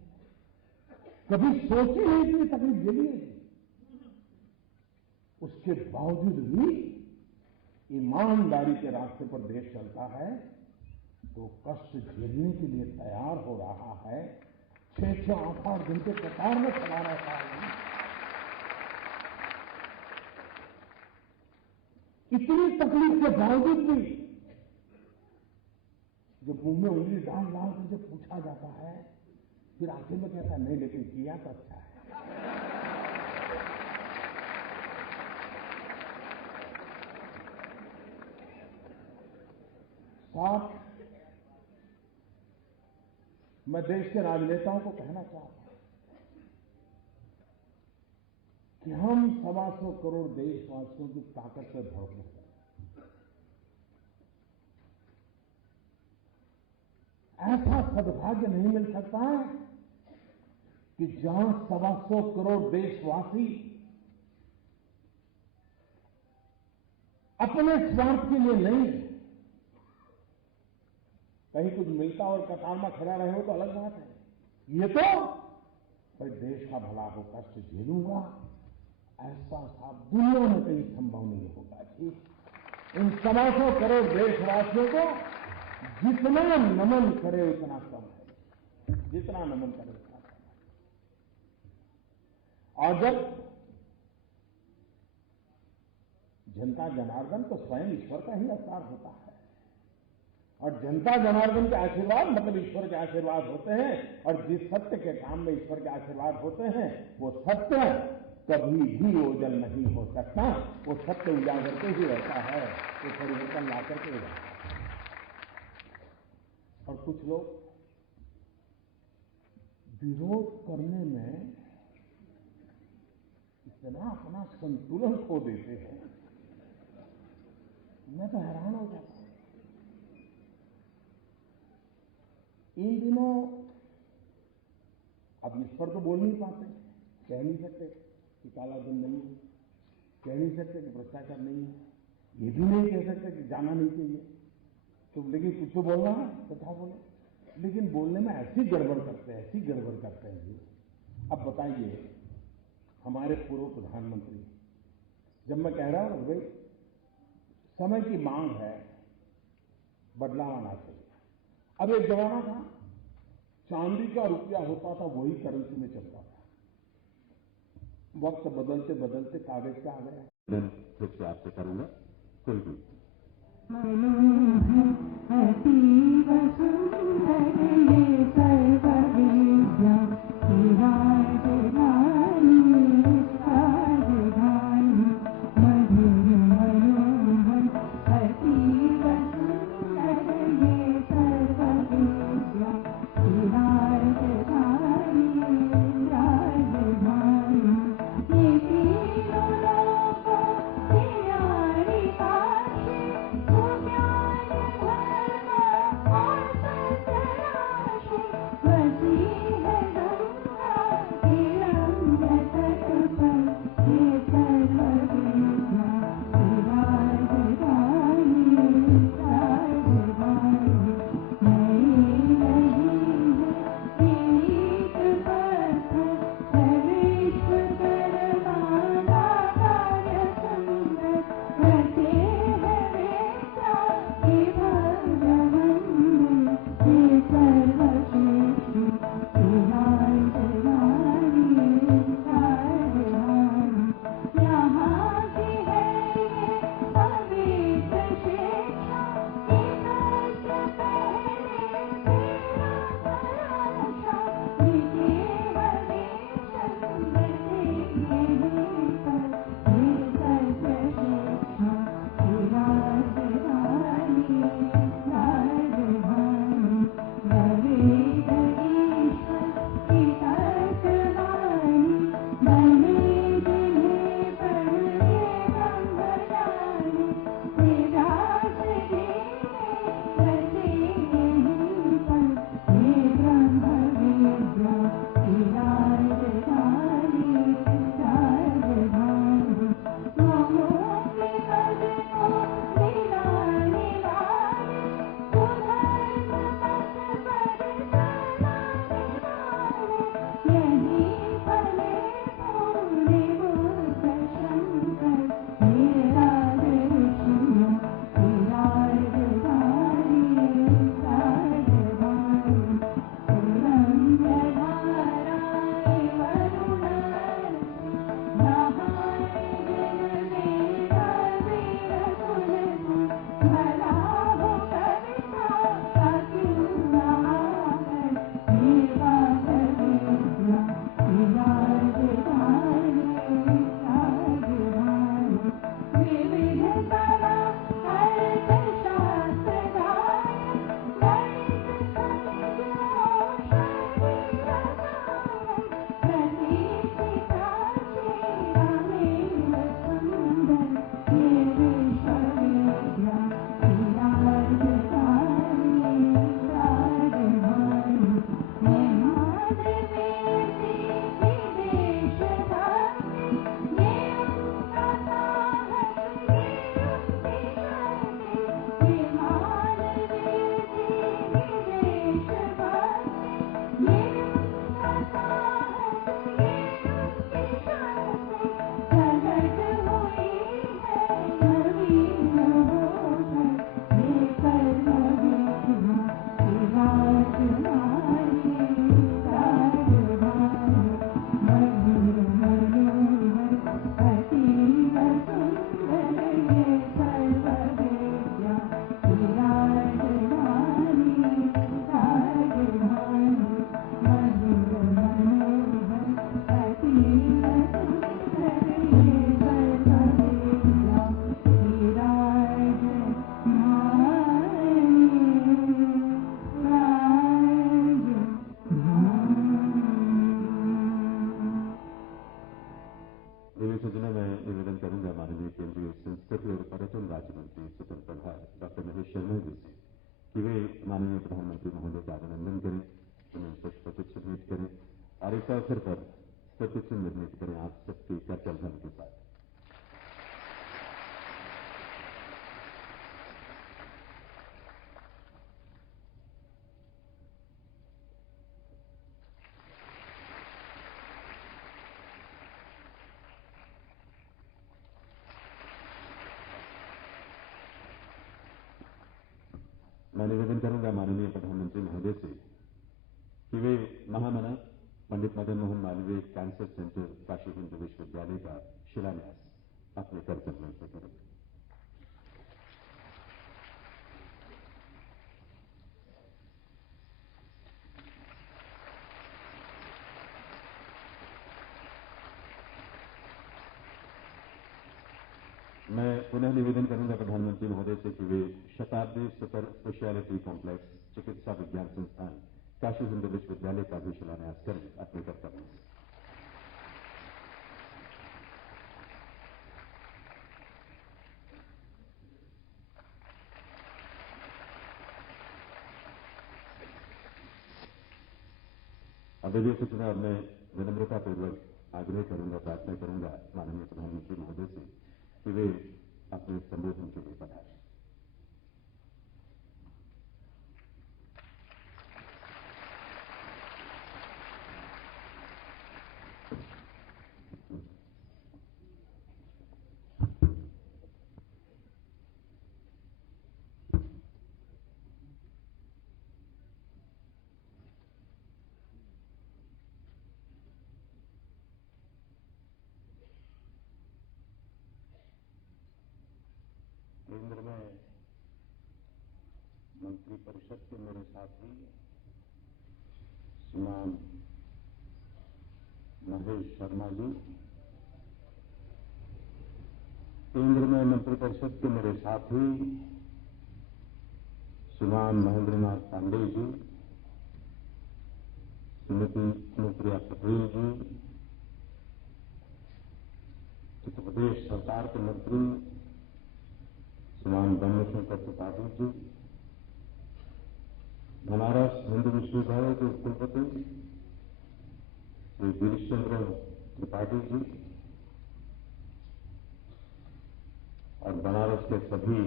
कभी सोची नहीं इतनी तकलीफ झेली है। उसके बावजूद भी ईमानदारी के रास्ते पर देश चलता है, तो कष्ट झेलने के लिए तैयार हो रहा है। 6-6, 8-8 घंटे कतार में खड़ा रहता है। इतनी तकलीफ के बावजूद भी जब मुंह में उंगली डाल कर जब पूछा जाता है, फिर आखिर में कहता नहीं, लेकिन किया तो अच्छा है। साथ मैं देश के राजनेताओं को कहना चाहता हूं कि हम 125 करोड़ देशवासियों की ताकत से भरोसा करें। ऐसा सद्भाग्य नहीं मिल सकता कि जहां 125 करोड़ देशवासी अपने स्वार्थ के लिए नहीं, कहीं कुछ मिलता और कतार में खड़ा रहे हो तो अलग बात है। ये तो भाई देश का भला हो, कष्ट झेलूंगा, ऐसा साफ दुनिया में कहीं संभव नहीं होगा जी। इन 125 करोड़ देशवासियों को जितना नमन करे उतना कम है, जितना नमन करे उतना कम है। और जब जनता जनार्दन तो स्वयं ईश्वर का ही अवतार होता है, और जनता जनार्दन के आशीर्वाद मतलब ईश्वर के आशीर्वाद होते हैं। और जिस सत्य के काम में ईश्वर के आशीर्वाद होते हैं वो सत्य कभी भी ओझल नहीं हो सकता। वो सत्य उजागर के ही रहता है, वो परिवर्तन ला करके ही रहता है। और कुछ लोग विरोध करने में इतना अपना संतुलन खो देते हैं, मैं तो हैरान हो जाता हूं। इन दिनों अब इस पर तो बोल नहीं पाते, कह नहीं सकते कि काला धन नहीं है, कह नहीं सकते कि भ्रष्टाचार नहीं है, ये भी नहीं कह सकते कि जाना नहीं चाहिए। तो लेकिन कुछ तो बोलना है तो क्या बोले, लेकिन बोलने में ऐसी गड़बड़ करते हैं, ऐसी गड़बड़ करते हैं जी। अब बताइए, हमारे पूर्व प्रधानमंत्री, जब मैं कह रहा हूं भाई समय की मांग है, बदलाव आना चाहिए। अब एक जमाना था चांदी का रुपया होता था, वही करेंसी में चलता था। वक्त बदलते बदलते कागज का आ गया। फिर से आपसे करूंगा कोई भी अवसर पर कुछ निर्मित करें आप सबकी चर्चा ध्वनि के साथ। मैं निवेदन करूंगा माननीय प्रधानमंत्री महोदय से कि वे महामना पंडित मदन मोहन मालवीय कैंसर सेंटर काशी हिंदू विश्वविद्यालय का शिलान्यास अपने कर कमलों से करें। मैं पुनः निवेदन करूंगा प्रधानमंत्री महोदय से कि वे शताब्दी सुपर स्पेशलिटी कॉम्प्लेक्स चिकित्सा विज्ञान संस्थान काशी हिंदू विश्वविद्यालय का भी शिलान्यास करें अपने कर कमलों से। अवधि सूचना और मैं विनम्रतापूर्वक आग्रह करूंगा, प्रार्थना करूंगा माननीय प्रधानमंत्री महोदय से कि वे अपने संबोधन के लिए पधारें। केंद्र में मंत्रिपरिषद के मेरे साथी श्रीमान महेश शर्मा जी, केंद्र में मंत्रिपरिषद के मेरे साथी श्रीमान महेंद्रनाथ पांडेय जी, श्रीमती अनुप्रिया पटेल जी, उत्तर प्रदेश सरकार के मंत्री श्रीमान ब्रह्मशंकर त्रिपाठी जी, बनारस हिंदू विश्वविद्यालय के कुलपति श्री गिरीश चंद्र त्रिपाठी जी और बनारस के सभी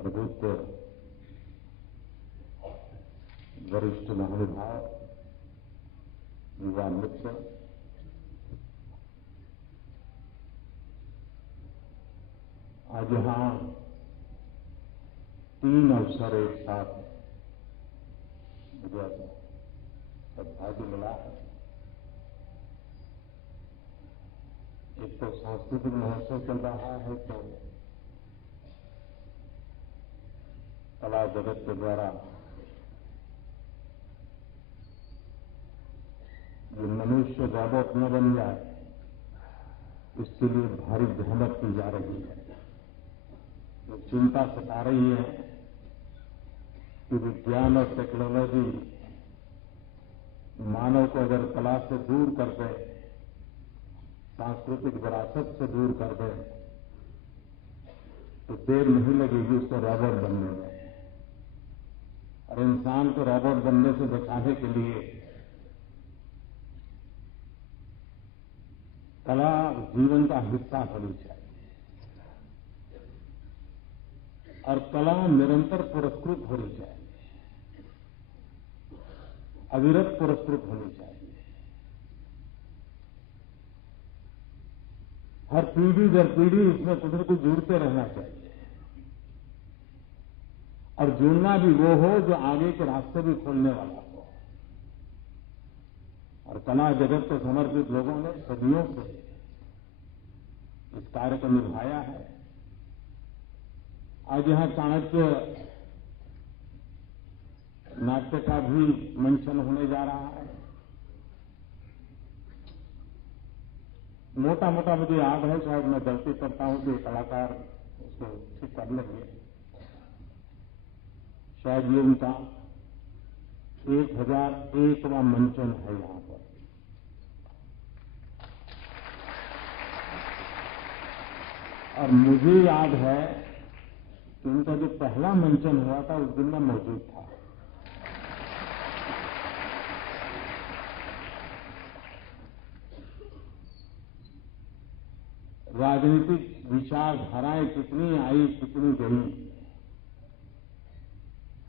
प्रबुद्ध वरिष्ठ महानुभाव, युवा मित्र, आज यहां 3 अवसर एक साथ मुझे सौभाग्य मिला है। एक तो सांस्कृतिक महोत्सव चल रहा है, तो कला जगत के द्वारा जो मनुष्य रोबोट न बन जाए, इसके लिए भारी जहमत की जा रही है। तो चिंता सता रही है कि विज्ञान और टेक्नोलॉजी मानव को अगर कला से दूर कर दे, सांस्कृतिक विरासत से दूर कर दे, तो देर नहीं लगेगी उसको रोबोट बनने में। और इंसान को रोबोट बनने से बचाने के लिए कला जीवन का हिस्सा होनी चाहिए और कला निरंतर पुरस्कृत होनी चाहिए, अविरत पुरस्कृत होनी चाहिए। हर पीढ़ी दर पीढ़ी इसमें कुछ न कुछ जुड़ते रहना चाहिए और जुड़ना भी वो हो जो आगे के रास्ते भी खोलने वाला हो। और कला जगत को समर्पित लोगों ने सदियों से इस कार्य को निभाया है। आज यहां चाणक्य नाट्य का भी मंचन होने जा रहा है। मोटा मोटा मुझे याद है, शायद मैं गलती करता हूं कि कलाकार उसको ठीक कर लेंगे, शायद ये उनका 1001वां मंचन है यहां पर। और मुझे याद है कि उनका जो पहला मंचन हुआ था उस दिन मैं मौजूद था। राजनीतिक विचारधाराएं कितनी आई, कितनी गई,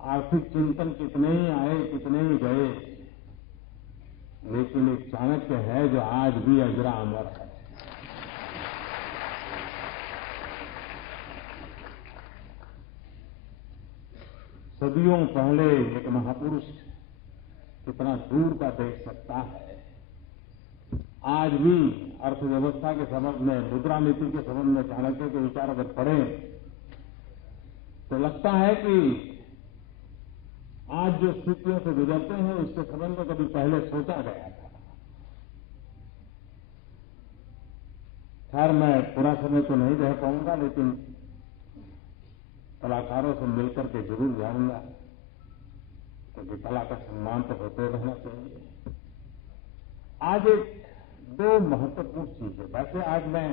आर्थिक चिंतन कितने ही आए, कितने ही गए, लेकिन एक चाणक्य है जो आज भी अजरा अमर है। सदियों पहले एक महापुरुष कितना दूर का देख सकता है। आज भी अर्थव्यवस्था के संबंध में, मुद्रा नीति के संबंध में चाणक्य के विचार अगर पढ़ें तो लगता है कि आज जो स्थितियों से गुजरते हैं उसके संबंध में कभी पहले सोचा गया था। खैर, मैं पूरा समय तो नहीं रह पाऊंगा, लेकिन कलाकारों से मिलकर के जरूर जाऊंगा, क्योंकि कला का सम्मान तो होते रहना चाहिए। आज एक दो महत्वपूर्ण चीजें, वैसे आज मैं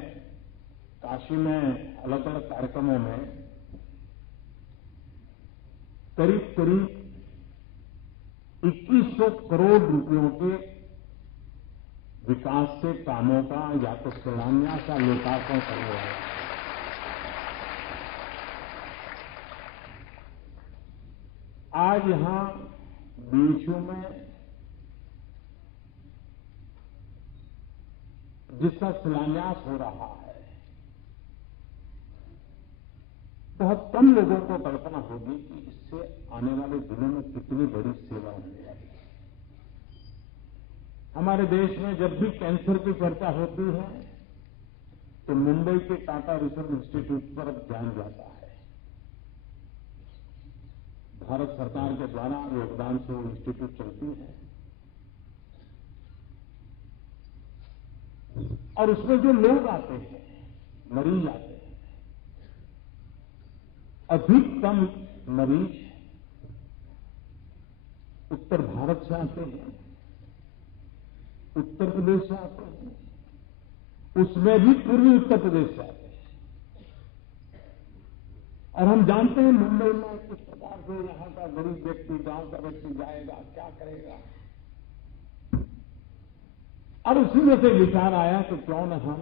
काशी में अलग अलग कार्यक्रमों में करीब करीब 2100 करोड़ रुपयों के विकास के कामों का या तो शिलान्यास या लोकार्पण करने वाला। आज यहां बीएचयू में जिसका शिलान्यास हो रहा है, बहुत कम लोगों को कल्पना होगी कि इससे आने वाले दिनों में कितनी बड़ी सेवा होने वाली है। हमारे देश में जब भी कैंसर की चर्चा होती है तो मुंबई के टाटा रिसर्च इंस्टीट्यूट पर ध्यान जाता है। भारत सरकार के द्वारा योगदान से वो इंस्टीट्यूट चलती है और उसमें जो लोग आते हैं, मरीज आते हैं, अधिकतम मरीज उत्तर भारत से आते हैं, उत्तर प्रदेश से आते हैं, उसमें भी पूर्वी उत्तर प्रदेश से आते हैं। और हम जानते हैं मुंबई में किस प्रकार से यहां का गरीब व्यक्ति, गांव का व्यक्ति जाएगा, क्या करेगा। और उसी में से विचार आया कि क्यों न हम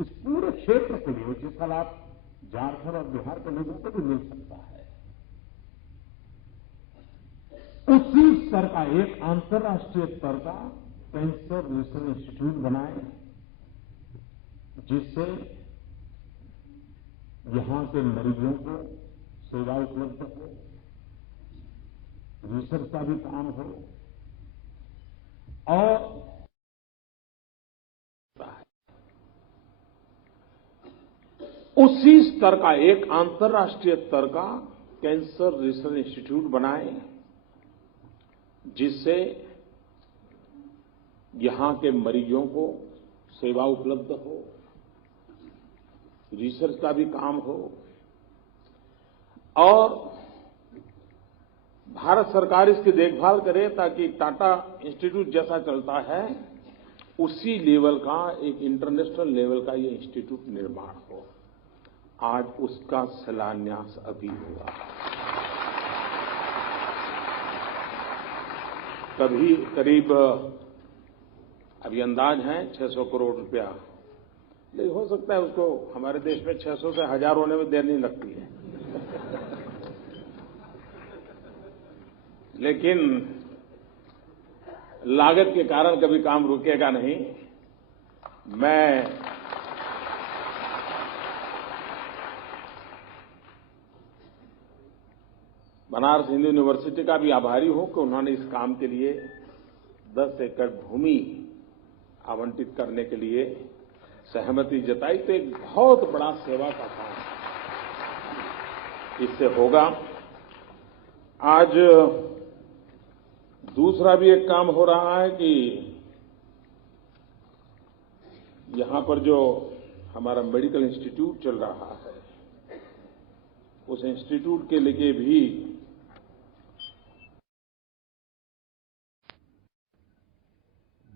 इस पूरे क्षेत्र के लिए, जिसका लाभ झारखंड और बिहार के लोगों को भी मिल सकता है, उसी स्तर का एक अंतर्राष्ट्रीय स्तर का कैंसर रिसर्च इंस्टीट्यूट बनाए, जिससे यहां के मरीजों को सेवा उपलब्ध हो, रिसर्च का भी काम हो और उसी स्तर का एक अंतर्राष्ट्रीय स्तर का कैंसर रिसर्च इंस्टीट्यूट बनाए, जिससे यहां के मरीजों को सेवा उपलब्ध हो, रिसर्च का भी काम हो और भारत सरकार इसकी देखभाल करे, ताकि टाटा इंस्टीट्यूट जैसा चलता है उसी लेवल का, एक इंटरनेशनल लेवल का ये इंस्टीट्यूट निर्माण हो। आज उसका शिलान्यास अभी हुआ। कभी करीब अभी अंदाज है 600 करोड़ रुपया, लेकिन हो सकता है उसको हमारे देश में 600 से 1000 होने में देर नहीं लगती है। लेकिन लागत के कारण कभी काम रुकेगा नहीं। मैं बनारस हिंदू यूनिवर्सिटी का भी आभारी हूं कि उन्होंने इस काम के लिए 10 एकड़ भूमि आवंटित करने के लिए सहमति जताई। तो एक बहुत बड़ा सेवा का काम इससे होगा। आज दूसरा भी एक काम हो रहा है कि यहां पर जो हमारा मेडिकल इंस्टीट्यूट चल रहा है, उस इंस्टीट्यूट के लिए भी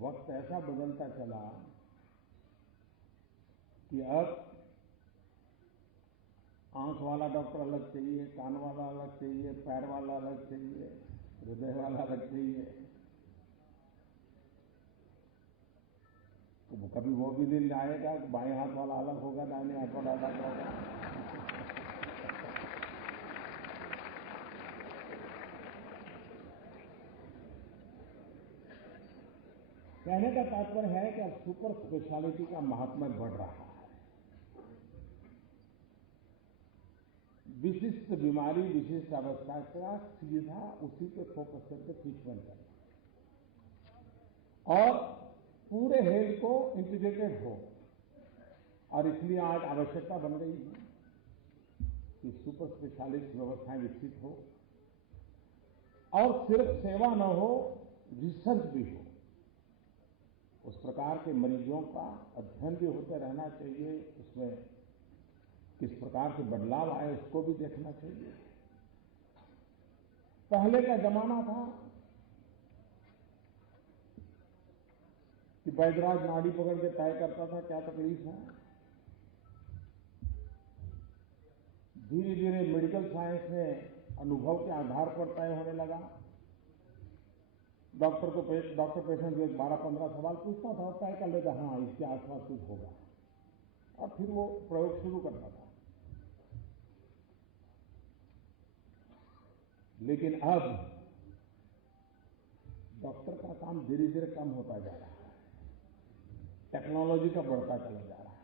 वक्त ऐसा बदलता चला कि अब आंख वाला डॉक्टर अलग चाहिए, कान वाला अलग चाहिए, पैर वाला अलग चाहिए, हृदय वाला अलग चाहिए। तो कभी वो भी दिन आएगा कि बाएं हाथ वाला अलग होगा, दाहिने हाथ वाला अलग होगा। कहने का तात्पर्य है कि अब सुपर स्पेशलिटी का महात्म्य बढ़ रहा है। विशिष्ट बीमारी, विशिष्ट अवस्था का सीधा उसी पे फोकस करके ट्रीटमेंट करना और पूरे हेल्थ को इंटीग्रेटेड हो। और इसलिए आज आवश्यकता बन गई है कि सुपर स्पेशलिस्ट व्यवस्थाएं विकसित हो और सिर्फ सेवा न हो, रिसर्च भी हो। उस प्रकार के मरीजों का अध्ययन भी होते रहना चाहिए, उसमें किस प्रकार के बदलाव आए उसको भी देखना चाहिए। पहले का जमाना था कि वैद्यराज नाड़ी पकड़ के तय करता था क्या तकलीफ है। धीरे धीरे मेडिकल साइंस में अनुभव के आधार पर तय होने लगा। डॉक्टर पेशेंट को 12-15 सवाल पूछता था और तय कर लेता, हाँ इसके आसपास कुछ होगा, और फिर वो प्रयोग शुरू करता था। लेकिन अब डॉक्टर का काम धीरे धीरे कम होता जा रहा है, टेक्नोलॉजी का बढ़ता चला जा रहा है।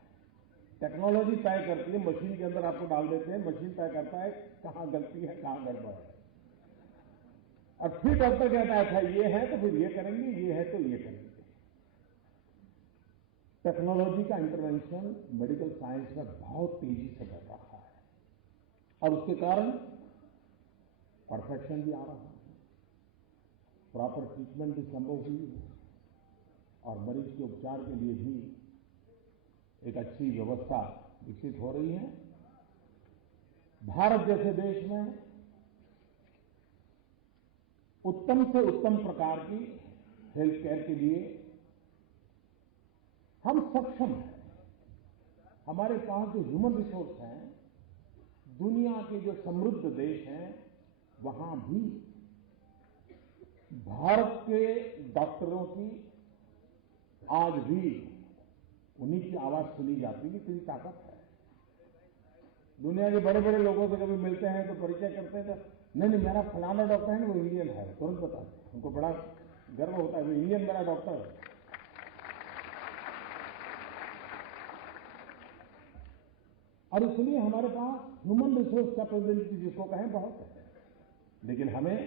टेक्नोलॉजी तय करती है, मशीन के अंदर आपको डाल देते हैं, मशीन तय करता है कहां गलती है कहां गड़बड़ है, और फिर डॉक्टर कहता है अच्छा ये है तो फिर ये करेंगे, ये है तो ये करेंगे। टेक्नोलॉजी का इंटरवेंशन मेडिकल साइंस में बहुत तेजी से बढ़ रहा है और उसके कारण परफेक्शन भी आ रहा है, प्रॉपर ट्रीटमेंट भी संभव हुई है और मरीज के उपचार के लिए भी एक अच्छी व्यवस्था विकसित हो रही है। भारत जैसे देश में उत्तम से उत्तम प्रकार की हेल्थ केयर के लिए हम सक्षम हैं। हमारे पास जो ह्यूमन रिसोर्स हैं, दुनिया के जो समृद्ध देश हैं, वहां भी भारत के डॉक्टरों की आज भी उन्हीं की आवाज सुनी जाती है, कितनी ताकत है। दुनिया के बड़े बड़े लोगों से कभी मिलते हैं तो परिचय करते हैं तो नहीं मेरा फलाना डॉक्टर है ना, वो इंडियन है, तुरंत बताते हैं। उनको बड़ा गर्व होता है, वो इंडियन मेरा डॉक्टर है। और इसलिए हमारे पास ह्यूमन रिसोर्स कैपेबिलिटी जिसको कहें बहुत है, लेकिन हमें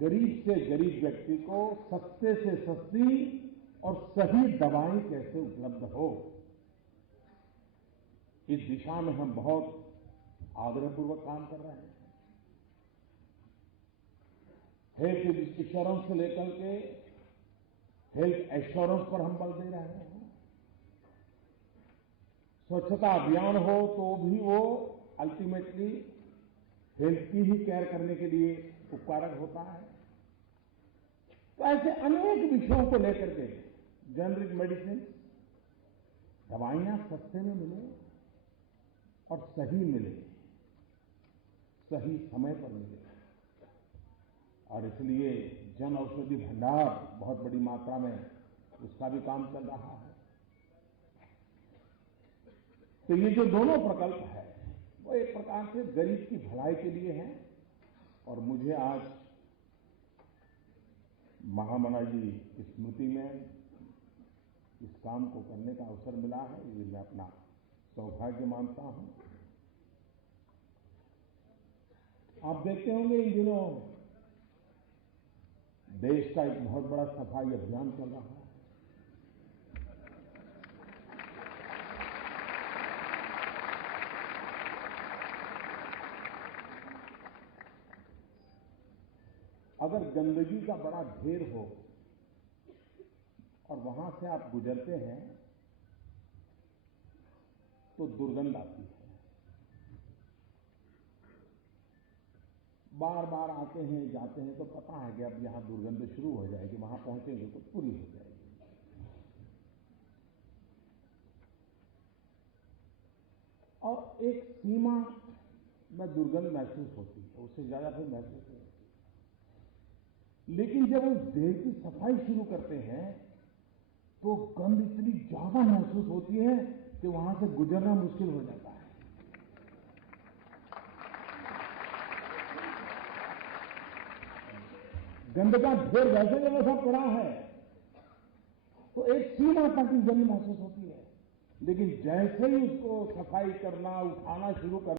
गरीब से गरीब व्यक्ति को सस्ते से सस्ती और सही दवाएं कैसे उपलब्ध हो, इस दिशा में हम बहुत आग्रहपूर्वक काम कर रहे हैं। हेल्थ इंश्योरेंस से लेकर के हेल्थ एश्योरेंस पर हम बल दे रहे हैं। स्वच्छता अभियान हो तो भी वो अल्टीमेटली हेल्थ की ही केयर करने के लिए उपकारक होता है। तो ऐसे अनेक विषयों को लेकर के जेनरिक मेडिसिन, दवाइयां सस्ते में मिले और सही मिले, सही समय पर मिले, और इसलिए जन औषधि भंडार बहुत बड़ी मात्रा में उसका भी काम चल रहा है। तो ये जो दोनों प्रकल्प है वो एक प्रकार से गरीब की भलाई के लिए है, और मुझे आज महामना जी की स्मृति में इस काम को करने का अवसर मिला है, ये मैं अपना सौभाग्य मानता हूं। आप देखते होंगे इन दिनों देश का एक बहुत बड़ा सफाई अभियान चल रहा है। अगर गंदगी का बड़ा ढेर हो और वहां से आप गुजरते हैं तो दुर्गंध आती है। बार बार आते हैं जाते हैं तो पता है कि अब यहां दुर्गंध शुरू हो जाएगी, वहां पहुंचेंगे तो पूरी हो जाएगी। और एक सीमा में दुर्गंध महसूस होती है, उससे ज्यादा फिर महसूस नहीं होती। लेकिन जब उस देह की सफाई शुरू करते हैं तो गंध इतनी ज्यादा महसूस होती है कि वहां से गुजरना मुश्किल हो जाता है। गंद का ढेर वैसे का वैसा पड़ा है तो एक सीमा तक की गंध महसूस होती है, लेकिन जैसे ही उसको सफाई करना, उठाना शुरू कर